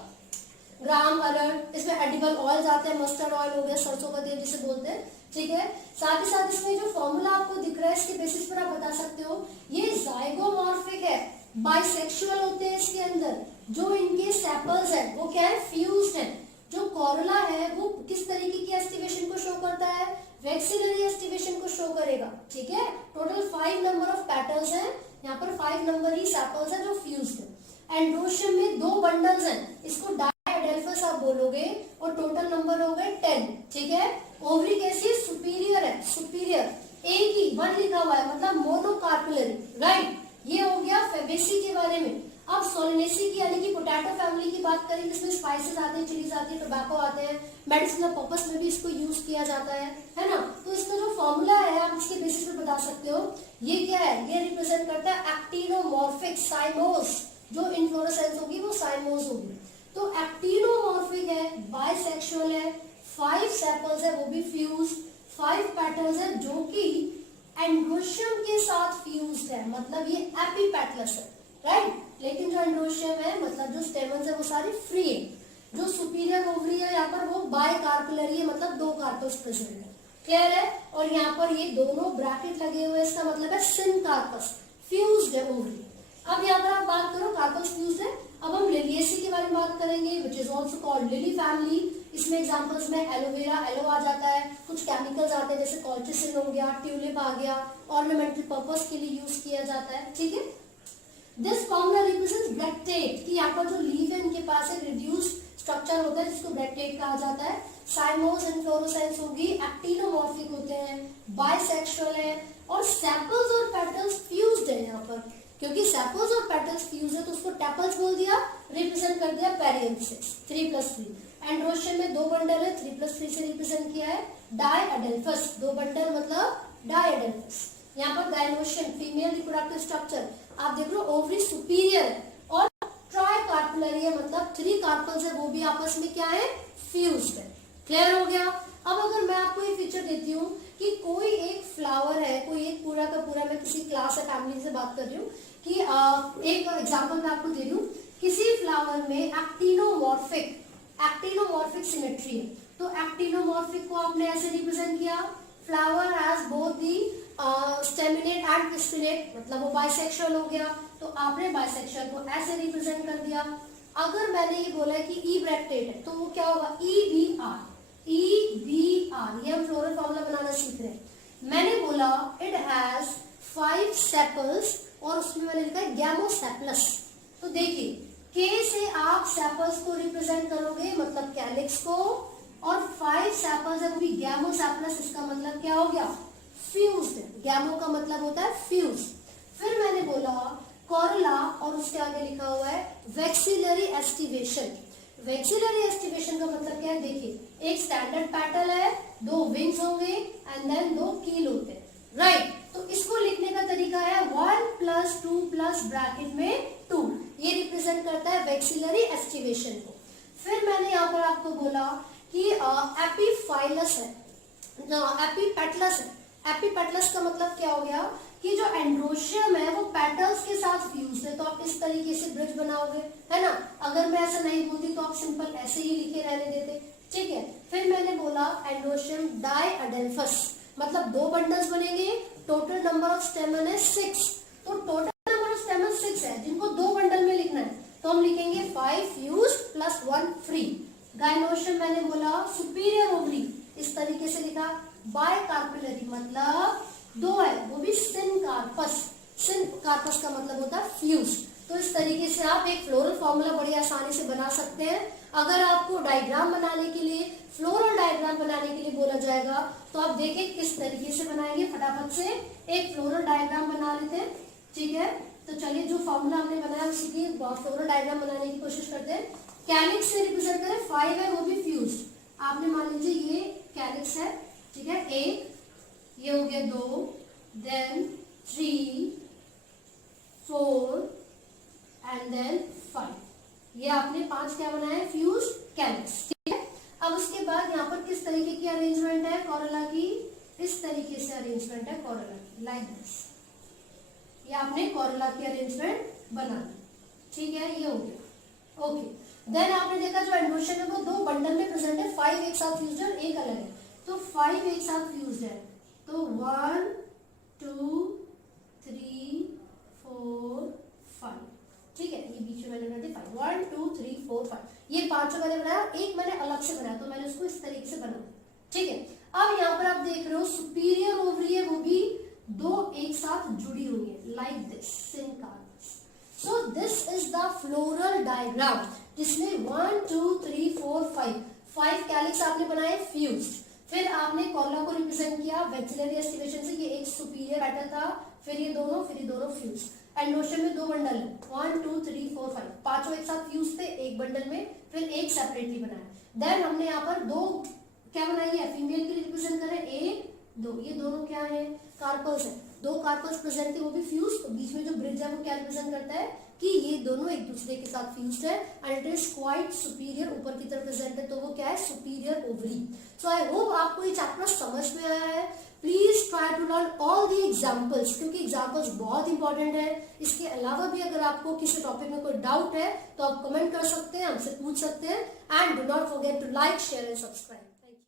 ग्राम, अरहर, इसमें एडिबल ऑयल जाते हैं, मस्टर्ड ऑयल हो गया, सरसों का तेल जिसे बोलते हैं। ठीक है, साथ ही साथ इसमें जो फॉर्मूला आपको दिख रहा है इसके बेसिस पर आप बता सकते हो ये जाइगोमॉर्फिक है, बाइसेक्सुअल होते हैं इसके अंदर। जो इनके सेपल्स है वो क्या है, फ्यूज्ड है। जो कोरोला है वो किस तरीके की एस्टिवेशन को शो करता है, वैक्सीलरी एस्टिवेशन को शो करेगा। ठीक है, टोटल 5 नंबर ऑफ पेटल्स हैं, यहाँ पर 5 नंबर ही सेपल्स है जो फ्यूज्ड है। एंड्रोशियम में 2 बंडल्स हैं, इसको डायडेल्फस आप बोलोगे और टोटल नंबर हो गए 10। ठीक है, ओवरी कैसी है, सुपीरियर है, सुपीरियर, एक ही 1 लिखा हुआ है मतलब मोनोकार्पुलरी। राइट, ये हो गया फेबेसी के बारे में। अब सोलेनेसी की यानी कि पोटैटो फैमिली की बात करें, जिसमें स्पाइसेस आते हैं, चिलीज आती है, टोबैको आते हैं, मेडिसिनल पर्पस में भी इसको यूज किया जाता है ना। तो इसका जो फॉर्मूला है आप इसके बेसिस पे बता सकते हो, ये क्या है, ये रिप्रेजेंट करता है एक्टिनोमॉर्फिक साइमोस। जो इन्फ्लोरेसेंस होगी वो साइमोस होगी। तो एक्टिनोमॉर्फिक है, बाइसेक्सुअल है, 5 सेपल्स है वो भी फ्यूज, 5 पेटल्स है जो कि एंड्रोशियम के साथ फ्यूज्ड है, मतलब ये एपीपेटलस है। राइट, लेकिन जो एंड्रोशियम है मतलब जो स्टेमन्स है वो सारे फ्री है। जो सुपीरियर ओवरी है यहाँ पर वो बाइकार्पुलरी है, मतलब 2 कार्पस प्रेजेंट है। क्लियर है, और यहाँ पर ये दोनों ब्रैकेट लगे हुए, इसका मतलब है सिनकार्पस, फ्यूज्ड है ओवरी। अब यहाँ पर आप बात करो कार्पस फ्यूज्ड है। अब हम लिलिएसी के बारे में बात करेंगे, which is also called lily family. इसमें एग्जांपल्स में एलोवेरा, एलो आ जाता है, कुछ केमिकल्स आते हैं जैसे कॉल्चिसिन हो गया, ट्यूलिप आ गया, ऑर्नामेंटल पर्पस के लिए यूज किया जाता है। ठीक है, this formula represents black tape कि यहाँ पर जो लीव है इनके पास एक रिड्यूस्ड स्ट्रक्चर होता है जिसको ब्रैकेट कहा जाता है। साइमोस इन्फ्लोरेसेंस होगी, एक्टिनोमॉर्फिक होते हैं, बाइसेक्सुअल है, और सेपल्स और पेटल्स फ्यूज्ड है यहाँ पर। क्योंकि सेपल्स और पेटल्स फ्यूज है तो उसको टेपल्स बोल दिया, रिप्रेजेंट कर दिया पेरियंसिस 3+3। एंड्रोशियम में 2 बंडल है, 3+3 से रिप्रेजेंट किया है। डायअडेल्फस 2 बंडल मतलब डायअडेल्फस। यहाँ पर गायनोशियम फीमेल रिप्रोडक्टिव स्ट्रक्चर आप देख लो, ओवरी सुपीरियर है और ट्राइकार्पुलरी है मतलब 3 कार्पल्स है वो भी आपस में क्या है, फ्यूज्ड है। क्लियर हो गया। अब अगर मैं आपको ये फीचर देती हूँ कि कोई एक फ्लावर है, कोई एक पूरा का पूरा, मैं किसी क्लास या फैमिली से बात कर रही हूँ कि एक एग्जांपल मैं आपको दे रही हूँ, किसी फ्लावर में एक्टिनोमॉर्फिक सिमेट्री है, तो एक्टिनोमॉर्फिक को आपने ऐसे रिप्रेजेंट किया, flower has both the staminate and pistillate मतलब वो बाइसेक्सुअल हो गया, तो आपने बाइसेक्सुअल को ऐसे रिप्रेजेंट कर दिया। अगर मैंने ये बोला है कि ई ब्रैकेट है तो वो क्या होगा, EBR, ये हम फ्लोरल फॉर्मूला बनाना सीख रहे हैं। मैंने बोला इट हैज 5 सेपल्स और उसमें मैंने लिखा है गैमोसेपलस। तो देखिए के से आप सेपल्स को रिप्रेजेंट करोगे मतलब कैलिक्स को, और 5 सेपल्स है वो भी गैमोसेपलस, इसका मतलब क्या हो गया, फ्यूज्ड है। गैमो का मतलब होता है फ्यूज। फिर मैंने बोला कोरोला और उसके आगे लिखा हुआ है वेक्सिलरी एस्टिवेशन। वेक्सिलरी एस्टिवेशन का मतलब क्या है, देखिए एक स्टैंडर्ड पेटल है, 2 विंग्स होंगे एंड देन 2 कील होते हैं, राइट। तो इसको लिखने का तरीका है 1+2+ ब्रैकेट में 2, ये रिप्रेजेंट करता है वेक्सिलरी एस्टिवेशन को। फिर मैंने यहाँ पर आपको बोला कि एपीफाइलस है, एपीपेटलस है। एपीपेटलस का मतलब क्या हो गया कि जो एंड्रोशियम है वो पेटल्स के साथ फ्यूज है, तो आप इस तरीके से ब्रिज बनाओगे, है ना। अगर मैं ऐसा नहीं बोलती तो आप सिंपल ऐसे ही लिखे रहने देते, ठीक है। फिर मैंने बोला एंड्रोशियम डायअडेल्फस मतलब 2 बंडल्स बनेंगे, टोटल नंबर ऑफ स्टेमन है 6, तो टोटल नंबर ऑफ स्टेमन 6 है जिनको 2 बंडल में लिखना है, तो हम लिखेंगे 5 फ्यूज्ड प्लस 1 फ्री। गायनोशियम मैंने बोला सुपीरियर ओवरी, इस तरीके से लिखा। बायकार्पुलरी मतलब 2 है वो भी सिनकार्पस, सिनकार्पस का मतलब होता है फ्यूज। तो इस तरीके से आप एक फ्लोरल फॉर्मूला बड़ी आसानी से बना सकते हैं। अगर आपको डायग्राम बनाने के लिए, फ्लोरल डायग्राम बनाने के लिए बोला जाएगा तो आप देखें किस तरीके से बनाएंगे। फटाफट से एक फ्लोरल डायग्राम बना लेते हैं, ठीक है। तो चलिए जो फॉर्मूला हमने बनाया उसी की फ्लोरल डायग्राम बनाने की कोशिश करते हैं। कैलिक्स से रिप्रेजेंट करें 5 है वो भी फ्यूज। आपने मान लीजिए ये कैलिक्स है, ठीक है, 1, ये हो गया 2, देन 3, 4 एंड देन 5। ये आपने 5 क्या बनाया, फ्यूज कैलिक्स, ठीक है। अब उसके बाद यहाँ पर किस तरीके की अरेंजमेंट है कोरोला की, इस तरीके से अरेंजमेंट है कोरोला की, लाइक दिस। ये आपने कोरोला की अरेंजमेंट बना दी, ठीक है, ये हो गया, ओके। देन आपने देखा जो एंड्रोशियम है वो 2 बंडल में प्रेजेंट है, 5 एक साथ फ्यूज्ड है, एक अलग है, तो 5 एक साथ फ्यूज्ड है, तो 1 2 3 4 5, ठीक है। ये बीच में मैंने बना दिया 5, 1 2 3 4 5, ये 5 मैंने बनाया, एक मैंने अलग से बनाया तो मैंने उसको इस तरीके से बनाया, ठीक है। अब यहाँ पर आप देख रहे हो सुपीरियर ओवरी है वो भी 2 एक साथ जुड़ी हुई है, like this, syncarpous. So this is the floral diagram जिसमें 1 2 3 4 5 कैलिक्स आपने बनाए फ्यूज। फिर आपने कोरोला को रिप्रेजेंट किया वेक्सिलरी एस्टिवेशन से, ये एक सुपीरियर पेटल था, फिर ये दोनों फ्यूज। एंड्रोशियम में 2 बंडल है, 1 2 3 4 5, पांचों एक साथ फ्यूज थे एक बंडल में, फिर एक सेपरेटली बनाया। देन हमने यहाँ पर 2 क्या बनाई है, फीमेल के लिए रिप्रेजेंट करें 1 2, ये दोनों क्या है, कार्पल्स है, 2 कार्पल्स प्रेजेंट थे वो भी फ्यूज। बीच में जो ब्रिज है वो क्या रिप्रेजेंट करता है कि ये दोनों एक दूसरे के साथ फ्यूज्ड है and it is quite superior, ऊपर की तरफ प्रेजेंट है, तो वो क्या है, superior ovary. So I hope आपको ये चैप्टर समझ में आया है। Please try to learn all the examples, क्योंकि एग्जाम्पल्स बहुत इंपॉर्टेंट है। इसके अलावा भी अगर आपको किसी टॉपिक में कोई डाउट है तो आप कमेंट कर सकते हैं, हमसे पूछ सकते हैं। And do not forget to like, share and subscribe.